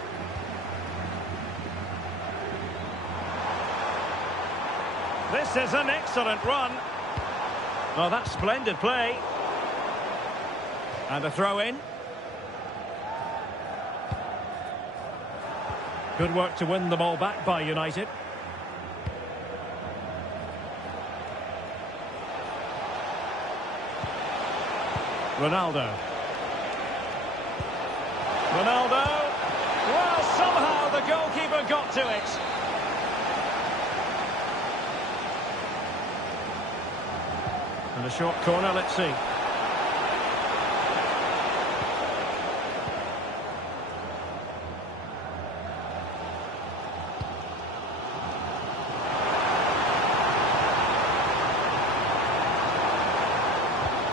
This is an excellent run. Oh, that's splendid play. And a throw in. Good work to win the ball back by United. Ronaldo. Ronaldo. Well, somehow the goalkeeper got to it. And a short corner, let's see.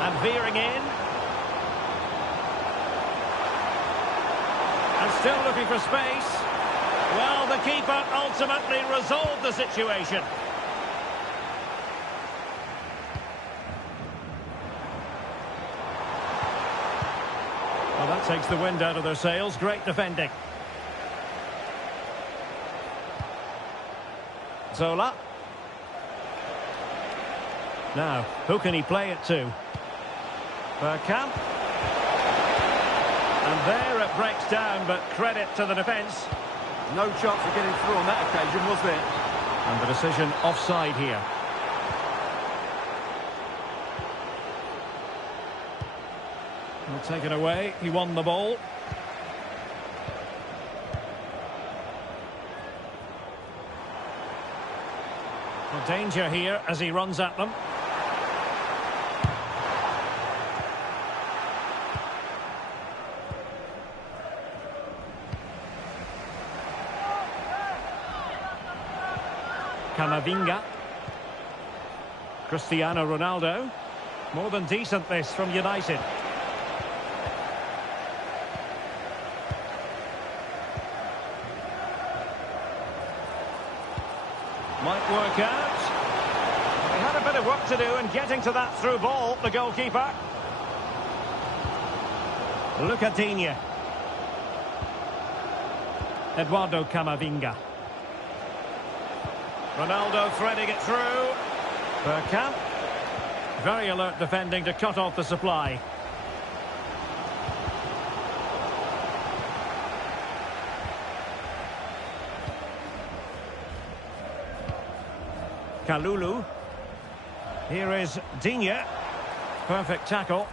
And veering in. And still looking for space. Well, the keeper ultimately resolved the situation. Well, that takes the wind out of their sails. Great defending. Zola. Now, who can he play it to? Bergkamp. And there it breaks down, but credit to the defence. No chance of getting through on that occasion, was there? And the decision offside here. Well, taken away. He won the ball. Well, danger here as he runs at them. Camavinga. Cristiano Ronaldo. More than decent this from United. Might work out. He had a bit of work to do in getting to that through ball, the goalkeeper. Luca Digne. Eduardo Camavinga. Ronaldo threading it through. Bergkamp. Very alert defending to cut off the supply. Kalulu. Here is Digne. Perfect tackle.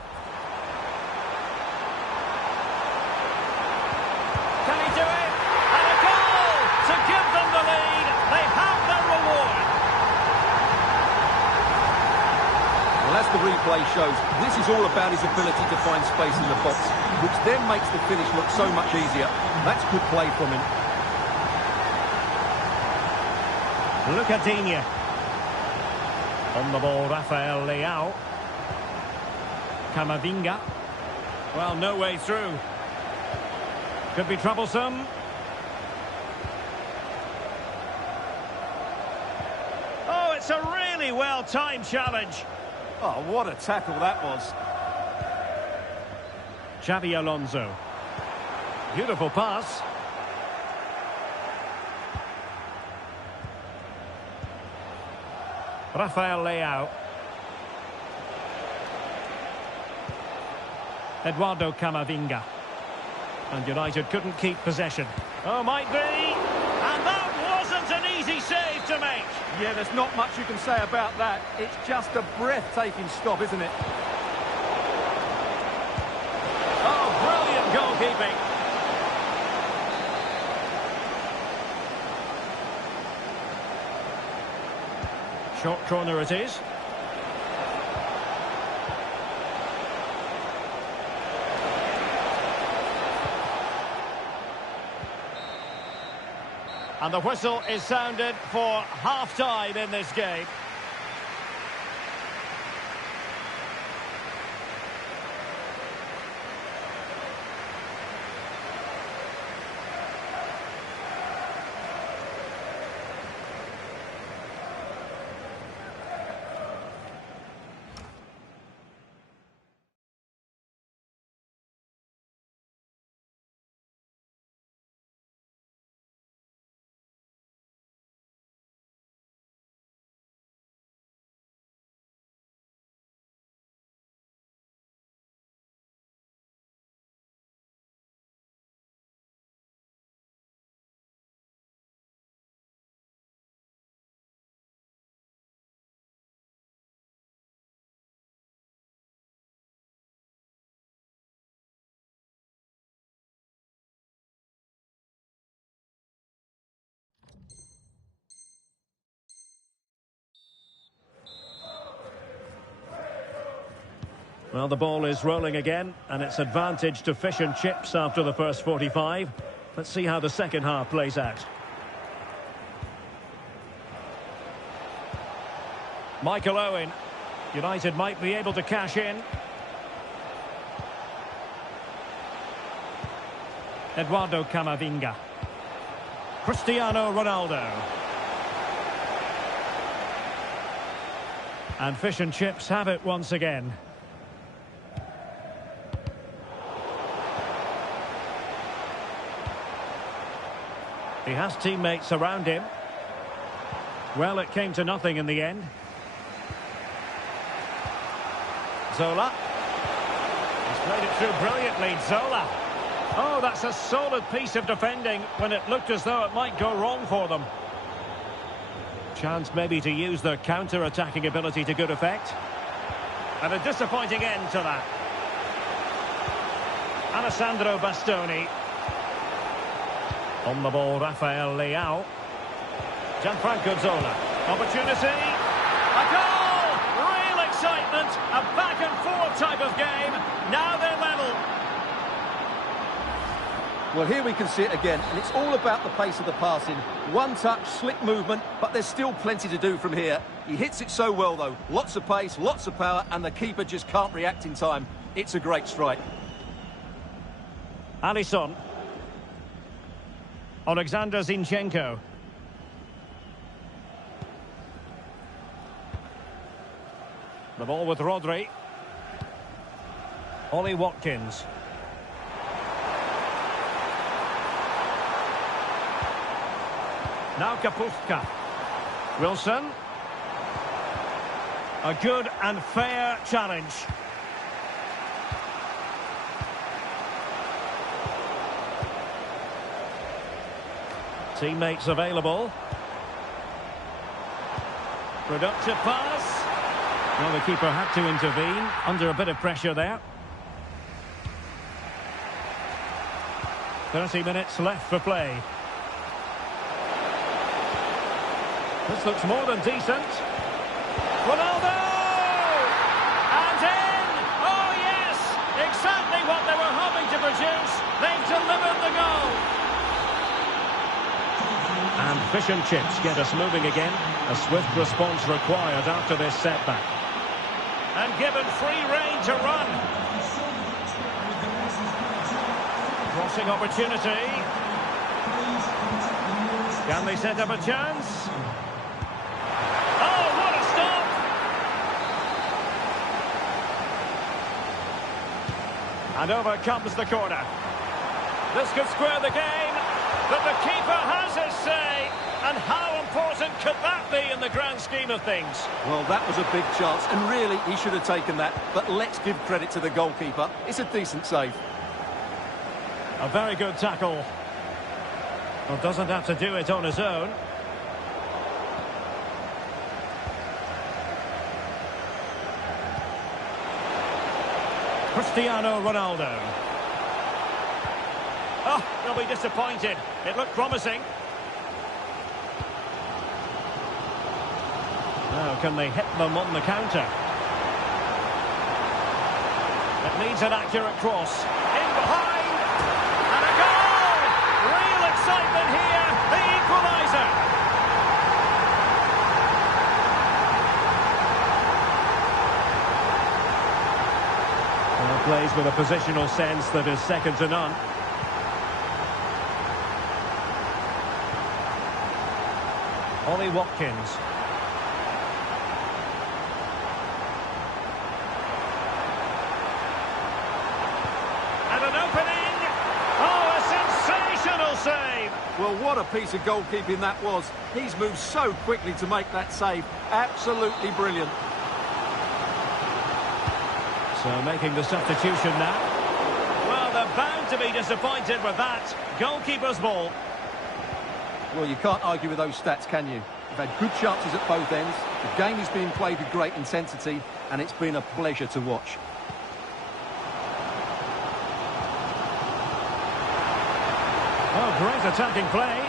Can he do it? And a goal to give them the lead. They have their reward. Well, as the replay shows, this is all about his ability to find space in the box, which then makes the finish look so much easier. That's good play from him. Look at Digne. On the ball, Rafael Leao. Camavinga. Well, no way through. Could be troublesome. Oh, it's a really well-timed challenge. Oh, what a tackle that was. Xabi Alonso. Beautiful pass. Rafael Leao. Eduardo Camavinga. And United couldn't keep possession. Oh, might be. And that wasn't an easy save to make. Yeah, there's not much you can say about that. It's just a breathtaking stop, isn't it? Oh, brilliant goalkeeping. Short corner it is. And the whistle is sounded for half-time in this game. Well, the ball is rolling again, and it's advantage to Fish and Chips after the first 45. Let's see how the second half plays out. Michael Owen. United might be able to cash in. Eduardo Camavinga. Cristiano Ronaldo. And Fish and Chips have it once again. He has teammates around him. Well, it came to nothing in the end. Zola. He's played it through brilliantly, Zola. Oh, that's a solid piece of defending when it looked as though it might go wrong for them. Chance maybe to use their counter-attacking ability to good effect. And a disappointing end to that. Alessandro Bastoni. On the ball, Rafael Leao. Gianfranco Zola. Opportunity. A goal! Real excitement. A back-and-forth type of game. Now they're level. Well, here we can see it again, and it's all about the pace of the passing. One touch, slick movement, but there's still plenty to do from here. He hits it so well, though. Lots of pace, lots of power, and the keeper just can't react in time. It's a great strike. Alisson. Alexander Zinchenko. The ball with Rodri. Ollie Watkins. Now Kapustka. Wilson. A good and fair challenge. Teammates available. Productive pass. Well, the keeper had to intervene under a bit of pressure there. 30 minutes left for play. This looks more than decent. Ronaldo! And in! Oh, yes! Exactly what they were hoping to produce. They've delivered the goal. And fish and chips get us moving again. A swift response required after this setback. And given free rein to run. Crossing opportunity. Can they set up a chance? Oh, what a stop! And over comes the corner. This could square the game, but the keeper has his say. And how important could that be in the grand scheme of things? Well, that was a big chance, and really, he should have taken that. But let's give credit to the goalkeeper. It's a decent save. A very good tackle. Well, doesn't have to do it on his own. Cristiano Ronaldo. Oh, they'll be disappointed. It looked promising. Now, can they hit them on the counter? It needs an accurate cross. In behind. And a goal! Real excitement here. The equaliser. Well, plays with a positional sense that is second to none. Ollie Watkins. Well, what a piece of goalkeeping that was. He's moved so quickly to make that save. Absolutely brilliant. So making the substitution now. Well, they're bound to be disappointed with that. Goalkeeper's ball. Well, you can't argue with those stats, can you? They've had good chances at both ends. The game is being played with great intensity, and it's been a pleasure to watch. Oh, great attacking play.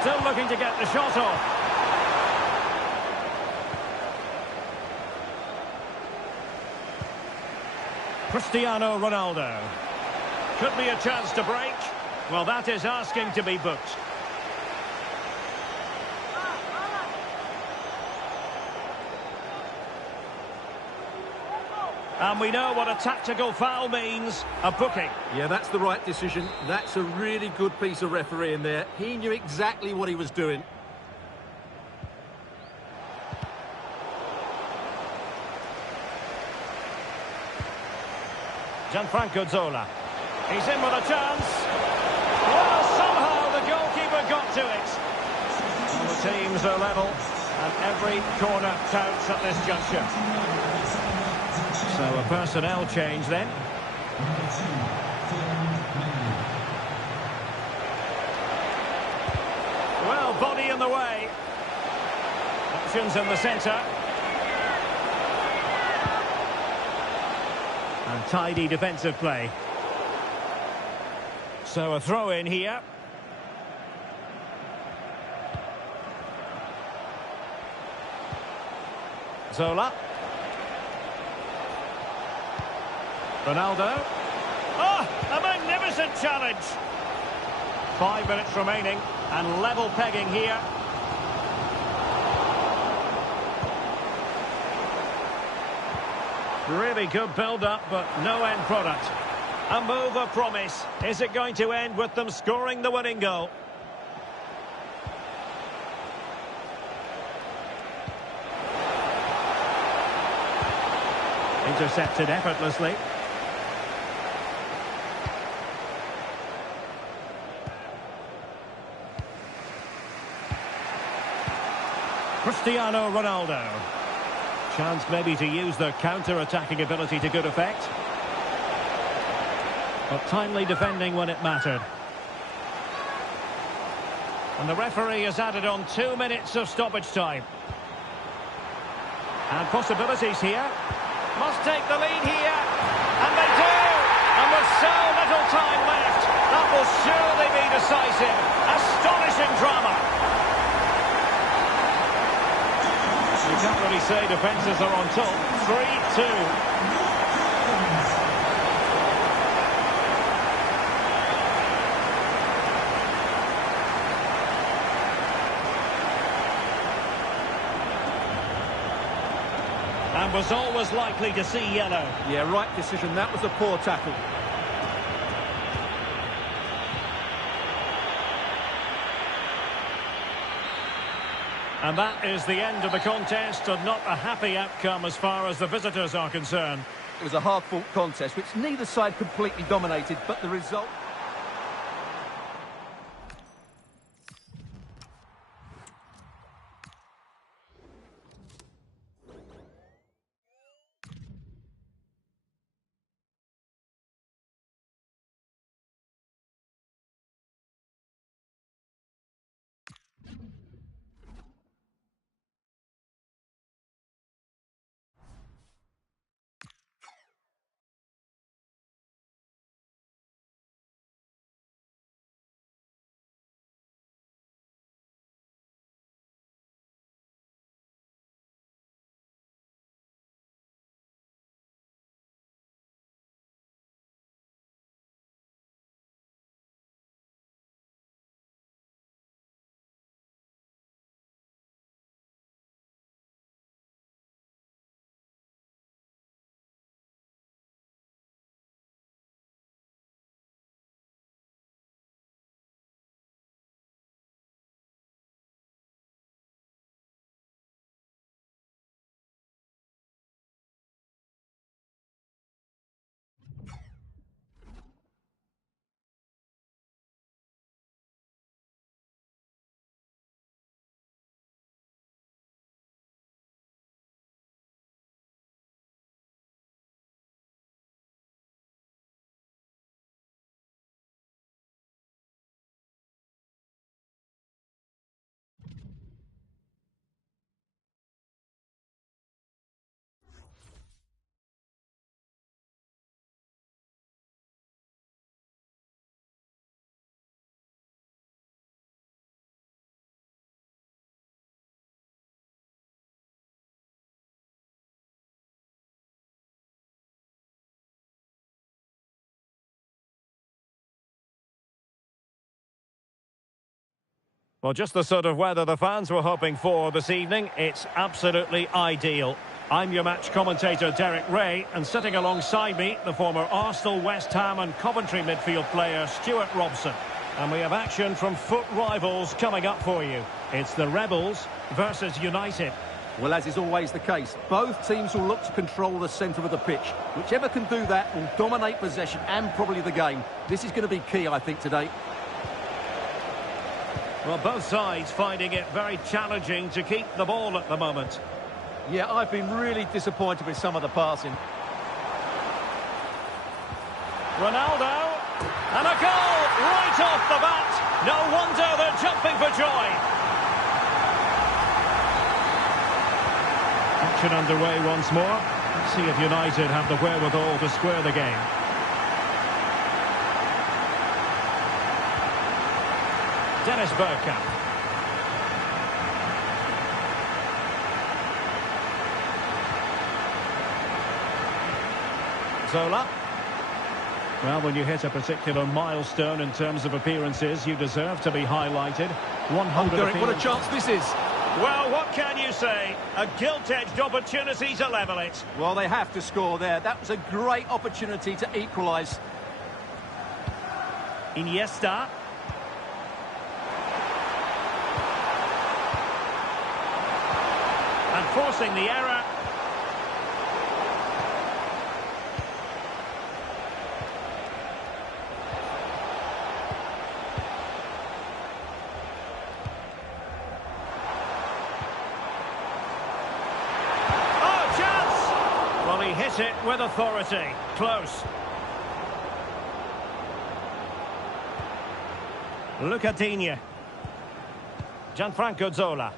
Still looking to get the shot off. Cristiano Ronaldo. Could be a chance to break. Well, that is asking to be booked. And we know what a tactical foul means, a booking. Yeah, that's the right decision. That's a really good piece of refereeing there. He knew exactly what he was doing. Gianfranco Zola. He's in with a chance. Well, somehow the goalkeeper got to it. Well, the teams are level, and every corner counts at this juncture. So a personnel change then. Well, body in the way. Options in the centre. And tidy defensive play. So a throw in here. Zola. Ronaldo. Oh, a magnificent challenge. 5 minutes remaining and level pegging here. Really good build-up, but no end product. A move of promise. Is it going to end with them scoring the winning goal? Intercepted effortlessly. Cristiano Ronaldo. Chance maybe to use their counter-attacking ability to good effect. But timely defending when it mattered. And the referee has added on 2 minutes of stoppage time. And possibilities here. Must take the lead here. And they do! And with so little time left, that will surely be decisive. Astonishing drama. You can't really say defences are on top. 3-2. And was always likely to see yellow. Yeah, right decision. That was a poor tackle. And that is the end of the contest, and not a happy outcome as far as the visitors are concerned. It was a hard-fought contest, which neither side completely dominated, but the result... Well, just the sort of weather the fans were hoping for this evening. It's absolutely ideal. I'm your match commentator, Derek Ray, and sitting alongside me, the former Arsenal, West Ham and Coventry midfield player, Stuart Robson. And we have action from foot rivals coming up for you. It's the Rebels versus United. Well, as is always the case, both teams will look to control the centre of the pitch. Whichever can do that will dominate possession and probably the game. This is going to be key, I think, today. Well, both sides finding it very challenging to keep the ball at the moment. Yeah, I've been really disappointed with some of the passing. Ronaldo, and a goal right off the bat. No wonder they're jumping for joy. Action underway once more. Let's see if United have the wherewithal to square the game. Dennis Bergkamp. Zola. Well, when you hit a particular milestone in terms of appearances, you deserve to be highlighted. 100 Derek, what a chance this is. Well, what can you say? A gilt-edged opportunity to level it. Well, they have to score there. That was a great opportunity to equalise. Iniesta. And forcing the error. Gets it with authority. Close. Lucadinha. Gianfranco Zola.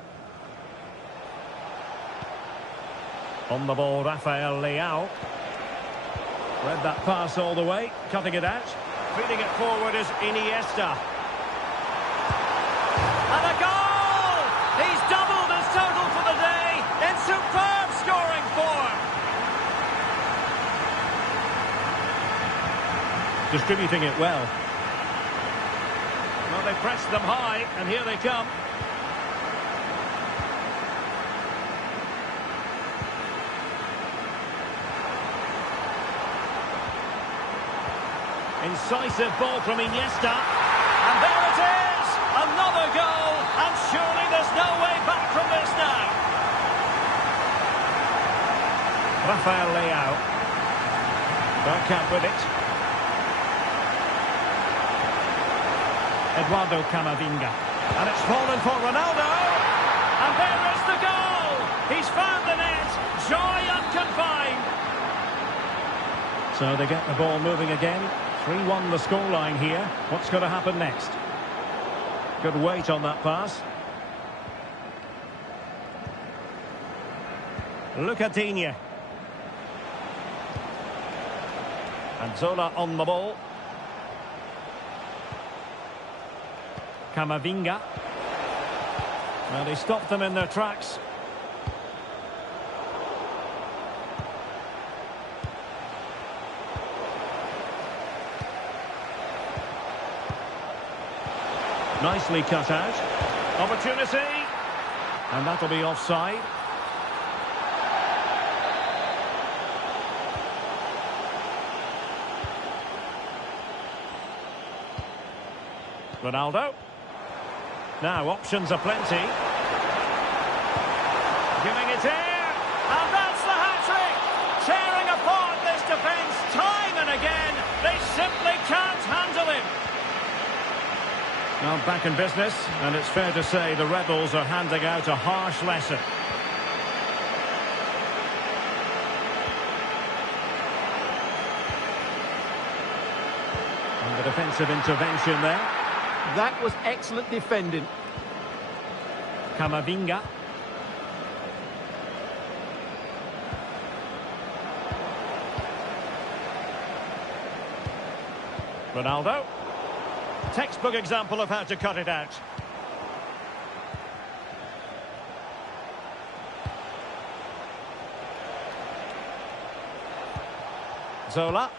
On the ball, Rafael Leao. Read that pass all the way, cutting it out. Feeding it forward is Iniesta. And a goal! He's doubled his total for the day in superb scoring form. Distributing it well. Well, they pressed them high, and here they come. Incisive ball from Iniesta. And there it is! Another goal! And surely there's no way back from this now. Rafael Leao. Bergkamp with it. Eduardo Camavinga. And it's fallen for Ronaldo. And there is the goal! He's found the net. Joy unconfined. So they get the ball moving again. 3-1 the scoreline here. What's going to happen next? Good weight on that pass. Lucadinha. And Zola on the ball. Camavinga. Well, he stopped them in their tracks. Nicely cut out. Opportunity. And that'll be offside. Ronaldo. Now options are plenty. Giving it here. And that's the hat-trick! Tearing apart this defence time and again. They simply can't handle him. Now back in business, and it's fair to say the Rebels are handing out a harsh lesson. And the defensive intervention there. That was excellent defending. Camavinga. Ronaldo. Textbook example of how to cut it out. Zola.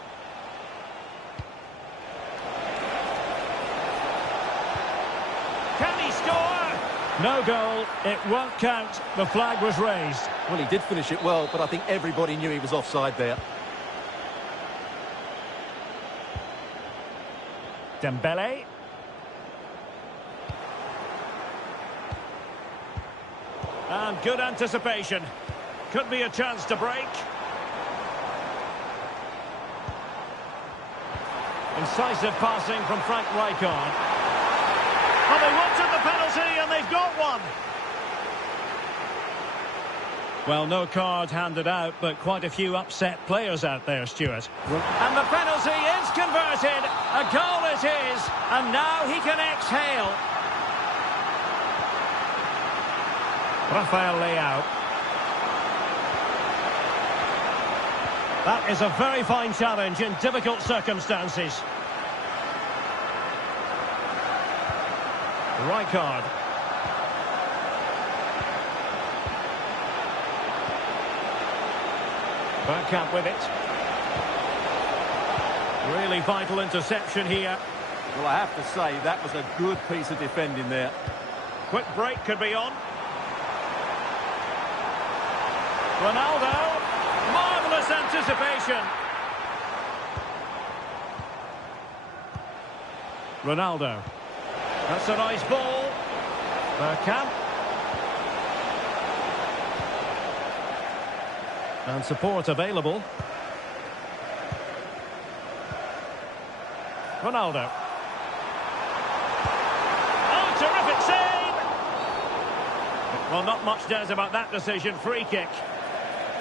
Can he score? No goal. It won't count. The flag was raised. Well, he did finish it well, but I think everybody knew he was offside there. Dembele. And good anticipation. Could be a chance to break. Incisive passing from Frank Rijkaard. Well, they wanted the penalty and they've got one. Well, no card handed out, but quite a few upset players out there, Stuart. And the penalty is converted. A goal it is. And now he can exhale. Rafael Leao. That is a very fine challenge in difficult circumstances. Rijkaard. Bergkamp with it. Really vital interception here. Well, I have to say, that was a good piece of defending there. Quick break could be on. Ronaldo. Marvellous anticipation. Ronaldo. That's a nice ball. Bergkamp. And support available. Ronaldo. Oh, terrific save! Well, not much doubt about that decision. Free kick.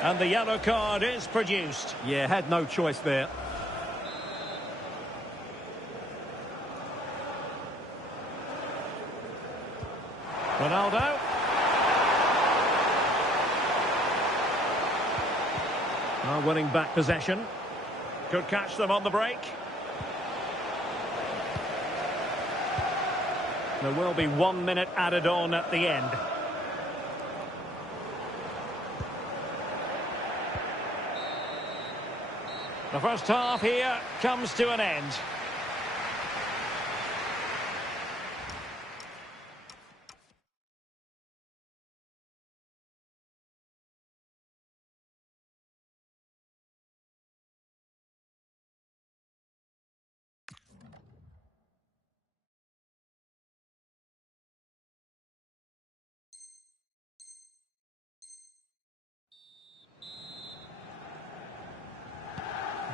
And the yellow card is produced. Yeah, had no choice there. Ronaldo. Now winning back possession. Could catch them on the break. There will be 1 minute added on at the end. The first half here comes to an end.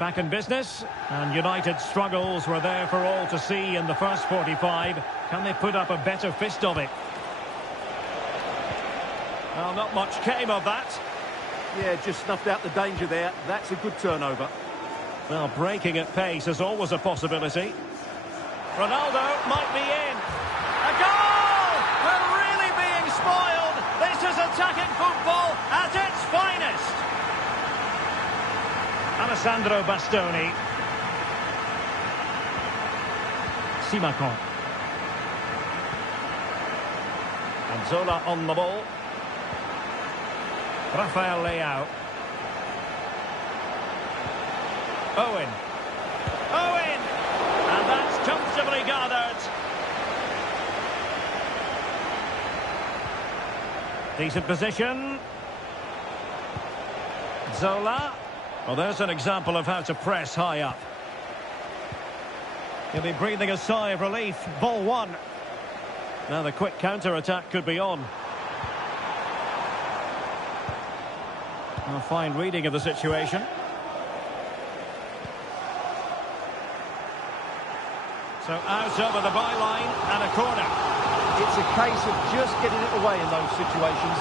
Back in business, and United's struggles were there for all to see in the first 45. Can they put up a better fist of it? Well, not much came of that. Yeah, just snuffed out the danger there. That's a good turnover. Well, breaking at pace is always a possibility. Ronaldo might be in. A goal! We're really being spoiled. This is attacking football at its finest. Alessandro Bastoni. Simakon. And Zola on the ball. Rafael Leao. Owen. Owen! And that's comfortably gathered. Decent position. Zola. Well, there's an example of how to press high up. He'll be breathing a sigh of relief. Ball one. Now the quick counter-attack could be on. A fine reading of the situation. So out over the byline and a corner. It's a case of just getting it away in those situations.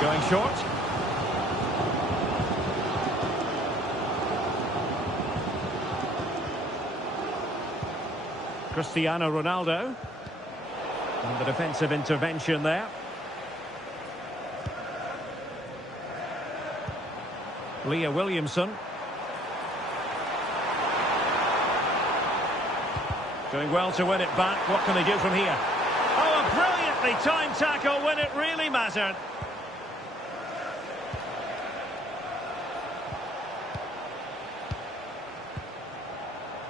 Going short. Cristiano Ronaldo. And the defensive intervention there. Leah Williamson. Doing well to win it back. What can they do from here? Oh, a brilliantly timed tackle when it really mattered.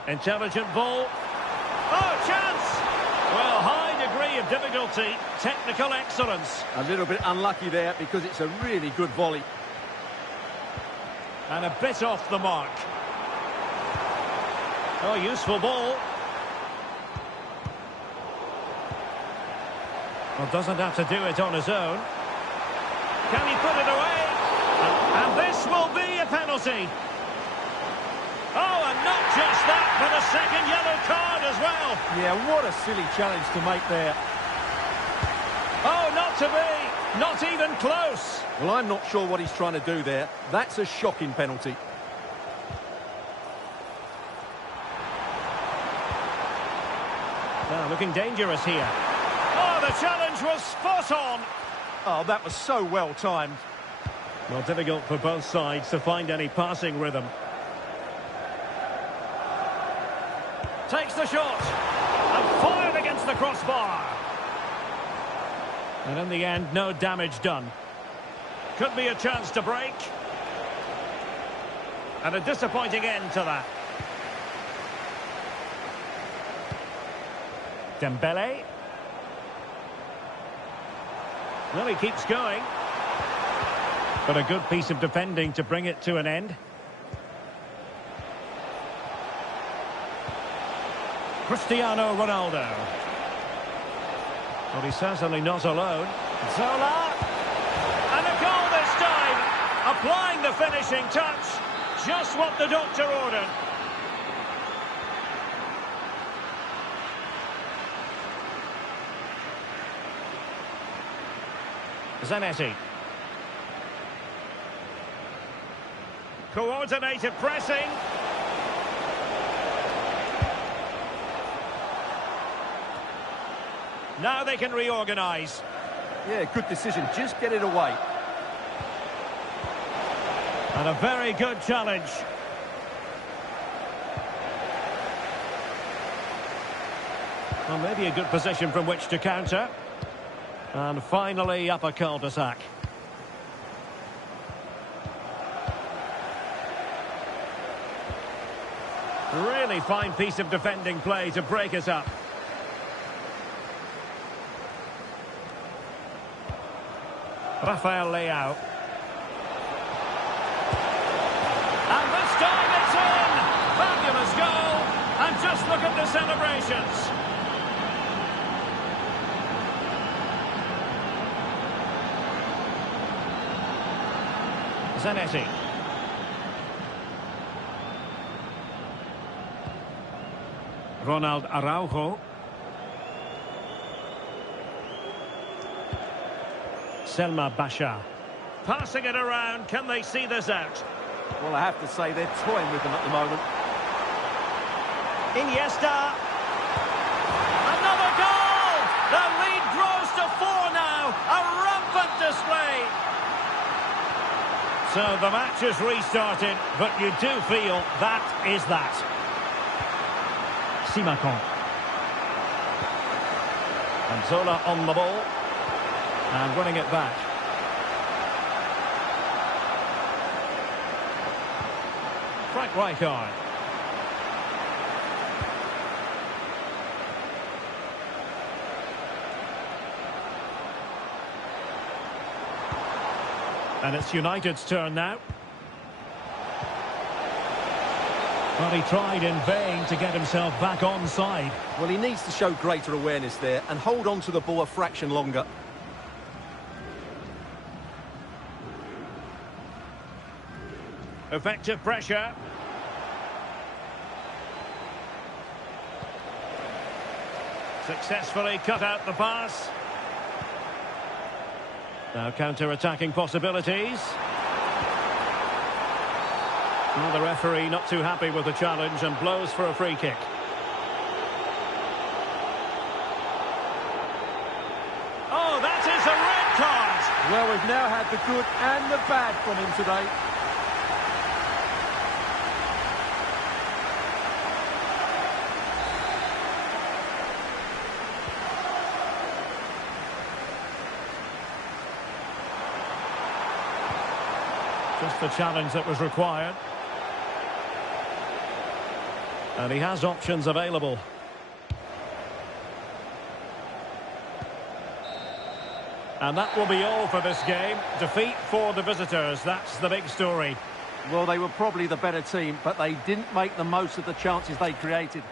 Intelligent ball. Oh, chance! Well, high degree of difficulty. Technical excellence. A little bit unlucky there because it's a really good volley. And a bit off the mark. Oh, useful ball. Well, doesn't have to do it on his own. Can he put it away? And this will be a penalty. Oh, and not just that, but a second yellow card as well. Yeah, what a silly challenge to make there. Oh, not to be. Not even close. Well, I'm not sure what he's trying to do there. That's a shocking penalty. Now, looking dangerous here. Oh, the challenge was spot on. Oh, that was so well timed. Well, difficult for both sides to find any passing rhythm. Takes the shot. And fired against the crossbar. And in the end, no damage done. Could be a chance to break. And a disappointing end to that. Dembele. Well, he keeps going. But a good piece of defending to bring it to an end. Cristiano Ronaldo. Well, he's certainly not alone. Zola. And a goal this time. Applying the finishing touch. Just what the doctor ordered. Zanetti. Coordinated pressing. Now they can reorganise. Yeah, good decision. Just get it away. And a very good challenge. Well, maybe a good position from which to counter. And finally up a cul-de-sac. Really fine piece of defending play to break us up. Rafael Leao. And this time it's in! Fabulous goal! And just look at the celebrations. Zanetti. Ronald Araujo. Selma Basha. Passing it around, can they see this out? Well, I have to say they're toying with them at the moment. Iniesta. Another goal! The lead grows to 4 now. A rampant display. So the match is restarted, but you do feel that is that. Simakon. And Zola on the ball. And winning it back. Frank Rijkaard. And it's United's turn now. Well, he tried in vain to get himself back onside. Well, he needs to show greater awareness there and hold on to the ball a fraction longer. Effective pressure. Successfully cut out the pass. Now counter-attacking possibilities. Well, the referee not too happy with the challenge and blows for a free kick. Oh, that is a red card! Well, we've now had the good and the bad from him today. Just the challenge that was required. And he has options available. And that will be all for this game. Defeat for the visitors. That's the big story. Well, they were probably the better team, but they didn't make the most of the chances they created.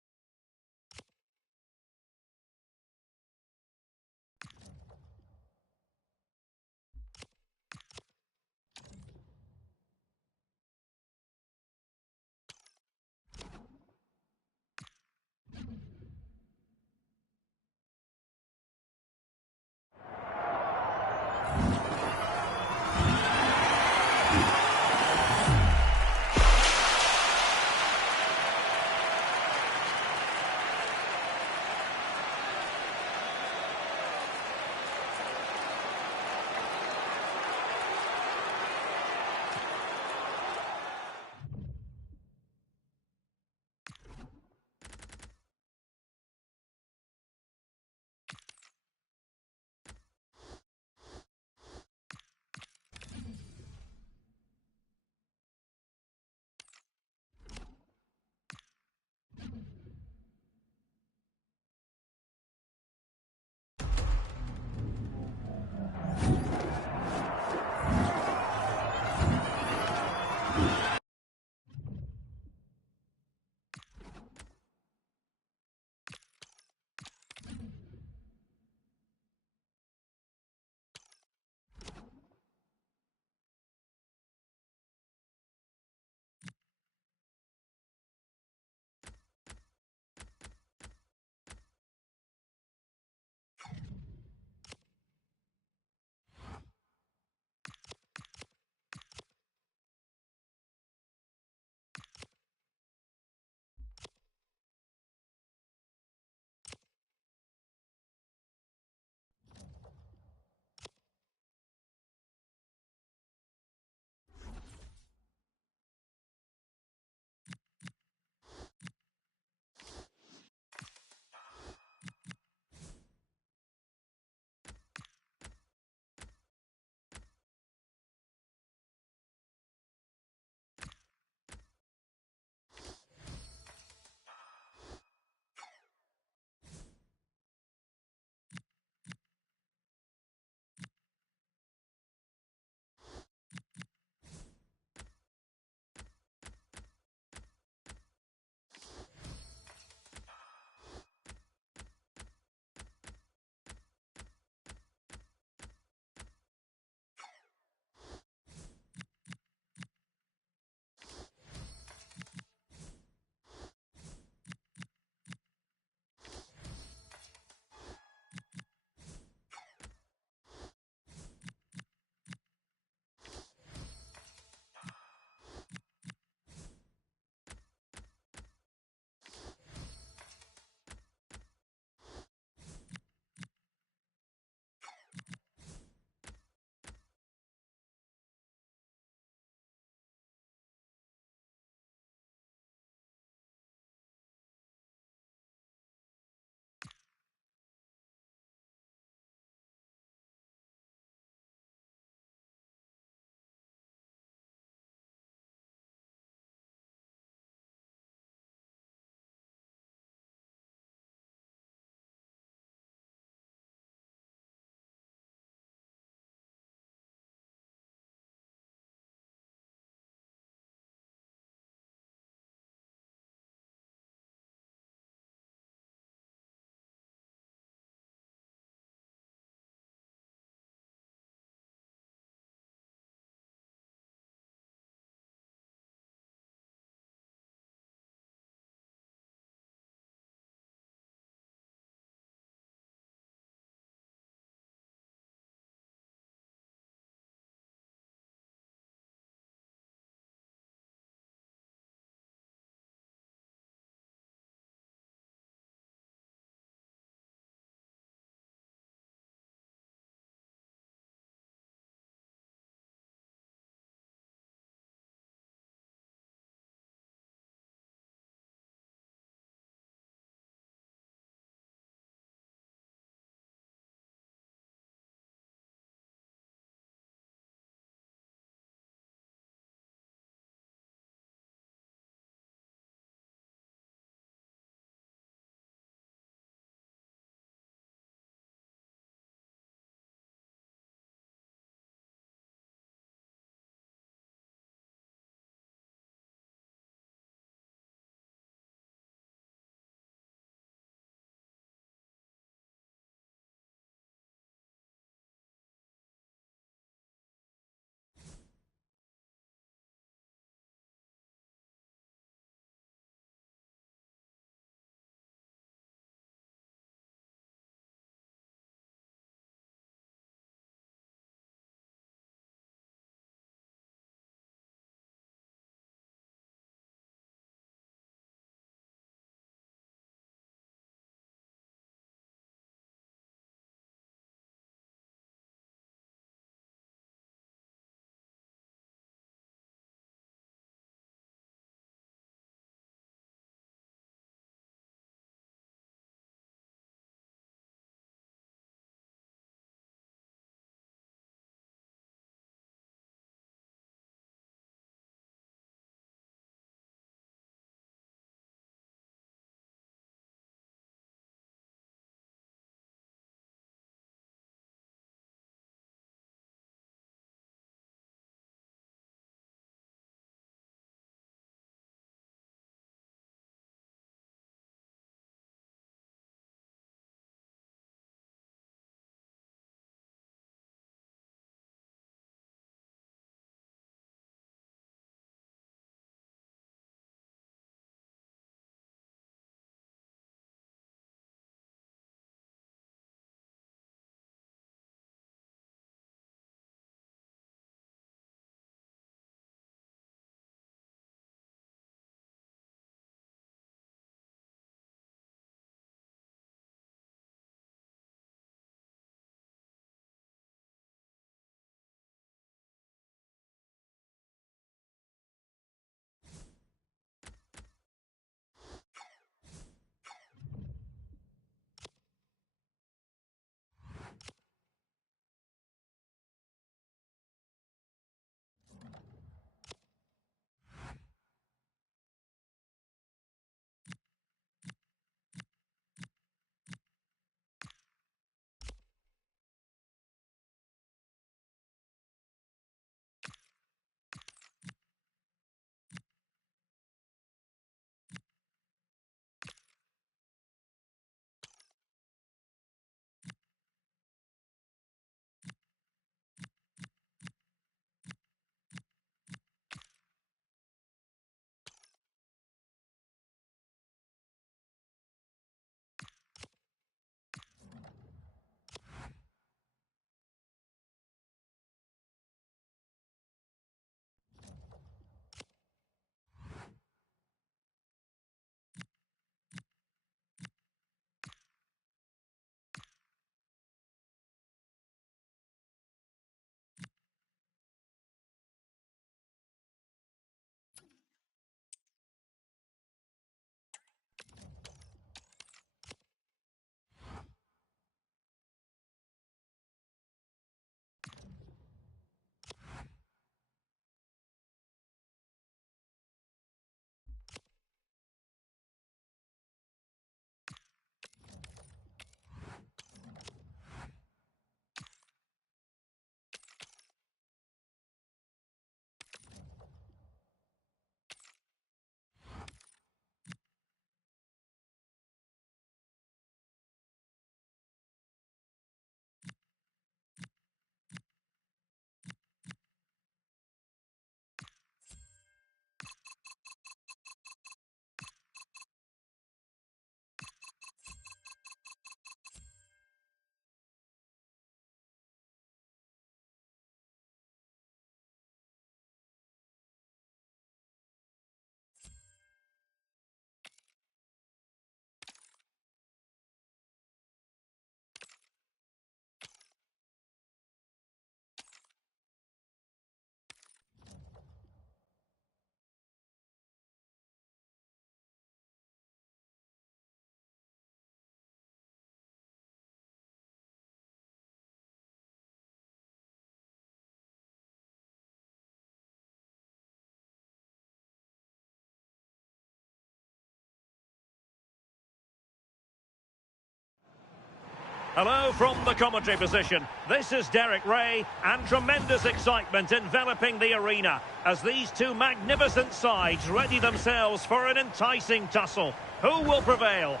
Hello from the commentary position. This is Derek Ray, and tremendous excitement enveloping the arena as these two magnificent sides ready themselves for an enticing tussle. Who will prevail?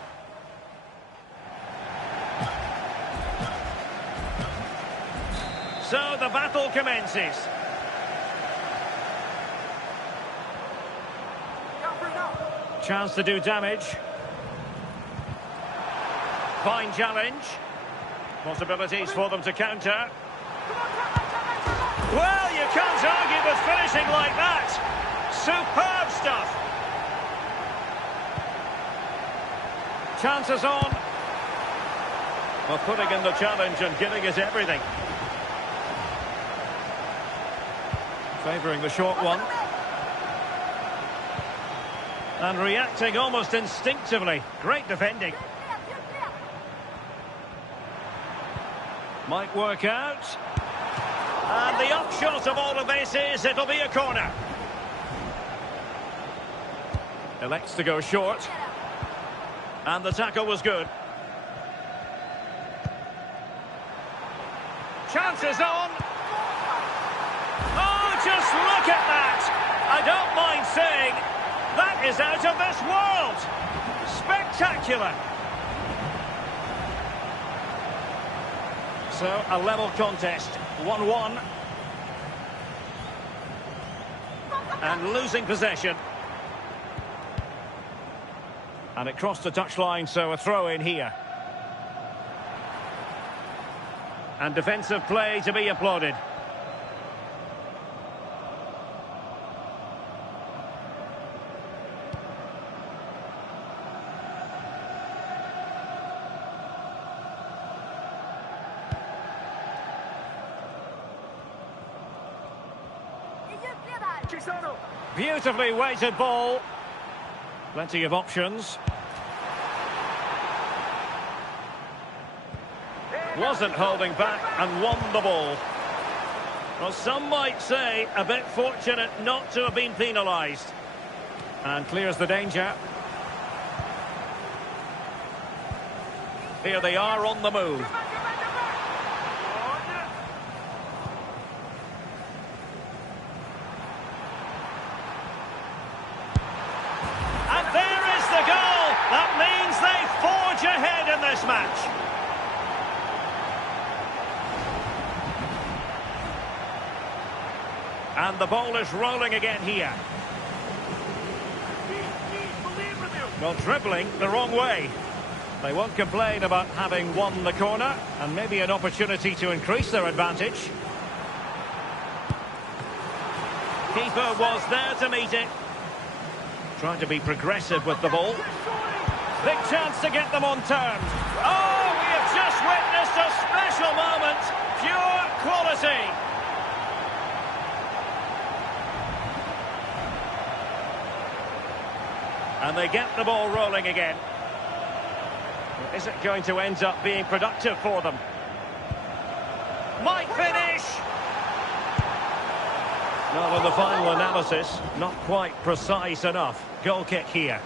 So the battle commences. Chance to do damage. Fine challenge. Possibilities for them to counter. Well, you can't argue with finishing like that. Superb stuff. Chances on. Well, putting in the challenge and giving it everything. Favouring the short one. And reacting almost instinctively. Great defending. Might work out. And the upshot of all of this is it'll be a corner. Elects to go short. And the tackle was good. Chances on. Oh, just look at that. I don't mind saying that is out of this world. Spectacular. So, a level contest, 1-1. And losing possession. And it crossed the touchline, so a throw in here. And defensive play to be applauded. Beautifully weighted ball. Plenty of options. Wasn't holding back and won the ball. Well, some might say a bit fortunate not to have been penalised. And clears the danger. Here they are on the move. That means they forge ahead in this match. And the ball is rolling again here. Well, dribbling the wrong way. They won't complain about having won the corner, and maybe an opportunity to increase their advantage. Keeper was there to meet it. Trying to be progressive with the ball. Big chance to get them on terms. Oh, we have just witnessed a special moment. Pure quality. And they get the ball rolling again. Is it going to end up being productive for them? Might finish. Well, in the final analysis, not quite precise enough. Goal kick here.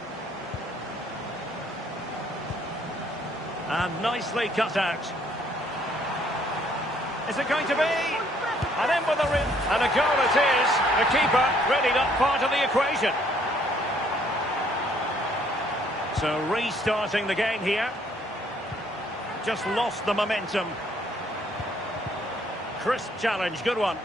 And nicely cut out. Is it going to be? And in with the rim. And a goal it is. The keeper really not part of the equation. So restarting the game here. Just lost the momentum. Crisp challenge, good one.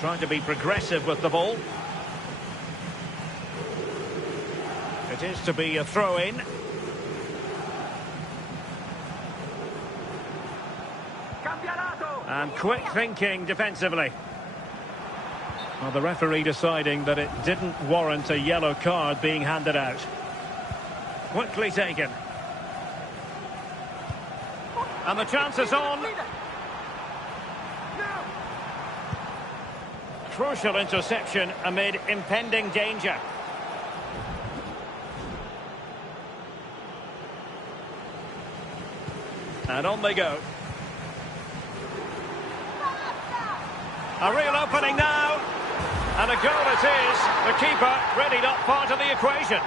Trying to be progressive with the ball. It is to be a throw-in. And quick thinking defensively. Well, the referee deciding that it didn't warrant a yellow card being handed out. Quickly taken. And the chance is on. Crucial interception amid impending danger. And on they go. A real opening now. And a goal it is. The keeper readied up part of the equation.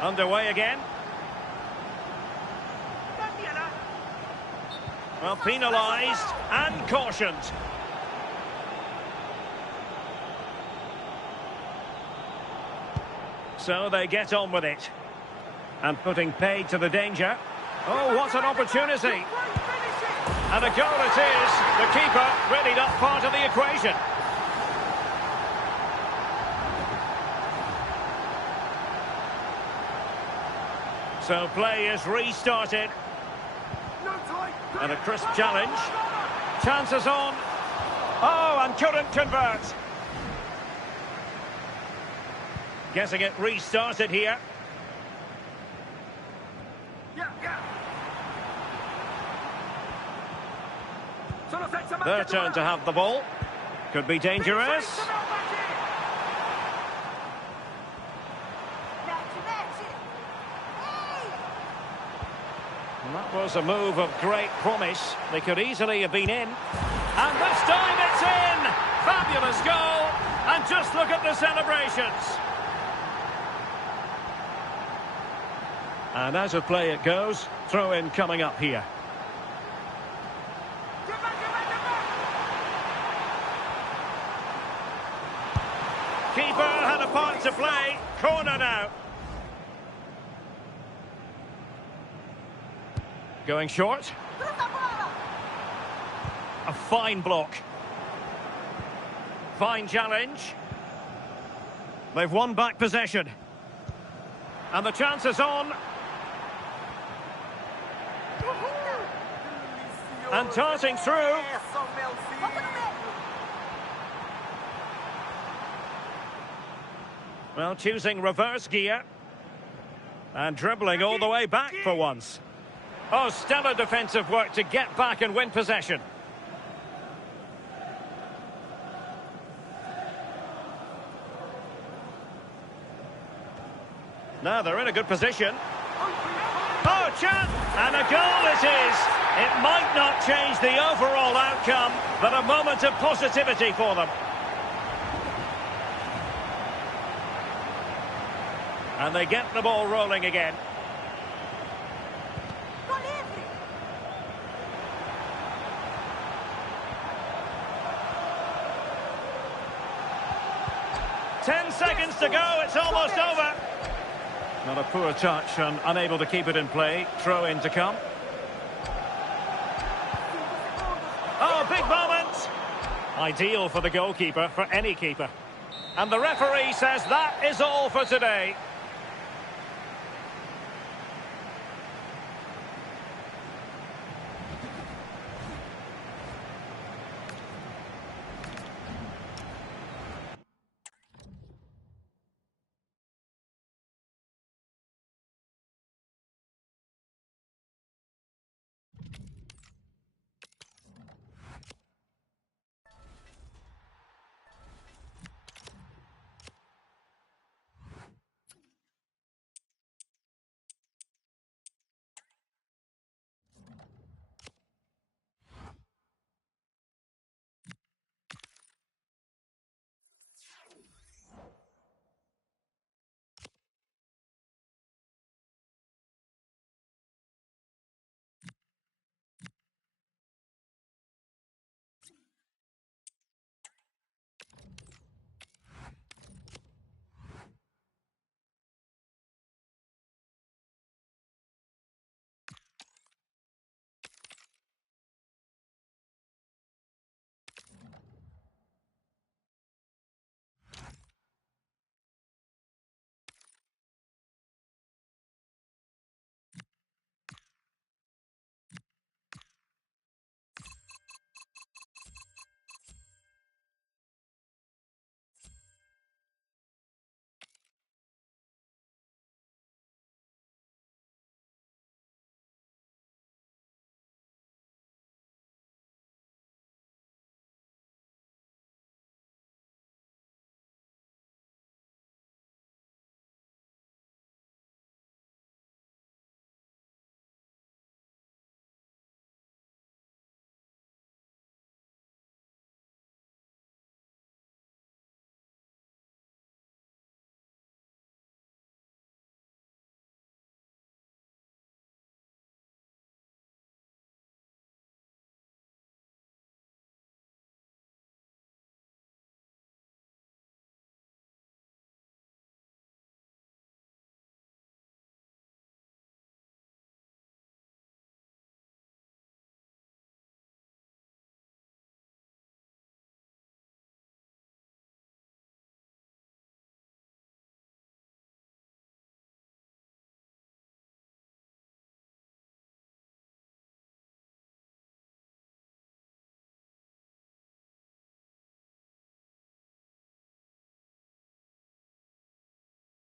Underway again. Well, penalised and cautioned. So they get on with it. And putting paid to the danger. Oh, what an opportunity. And a goal it is. The keeper readied up part of the equation. So play is restarted. And a crisp challenge. Chances on. Oh, and couldn't convert. Getting it restarted here. Their turn to have the ball. Could be dangerous. And that was a move of great promise. They could easily have been in. And this time it's in! Fabulous goal! And just look at the celebrations. And out of play it goes. Throw in coming up here. Keeper had a part to play. Corner now. Going short. A fine block. Fine challenge. They've won back possession. And the chance is on. And darting through. Well, choosing reverse gear. And dribbling all the way back for once. Oh, stellar defensive work to get back and win possession. Now they're in a good position. Oh, chance! And a goal it is. It might not change the overall outcome, but a moment of positivity for them. And they get the ball rolling again. Ten seconds to go, it's almost over. Not a poor touch and unable to keep it in play. Throw in to come. Oh, big moment! Ideal for the goalkeeper, for any keeper. And the referee says that is all for today.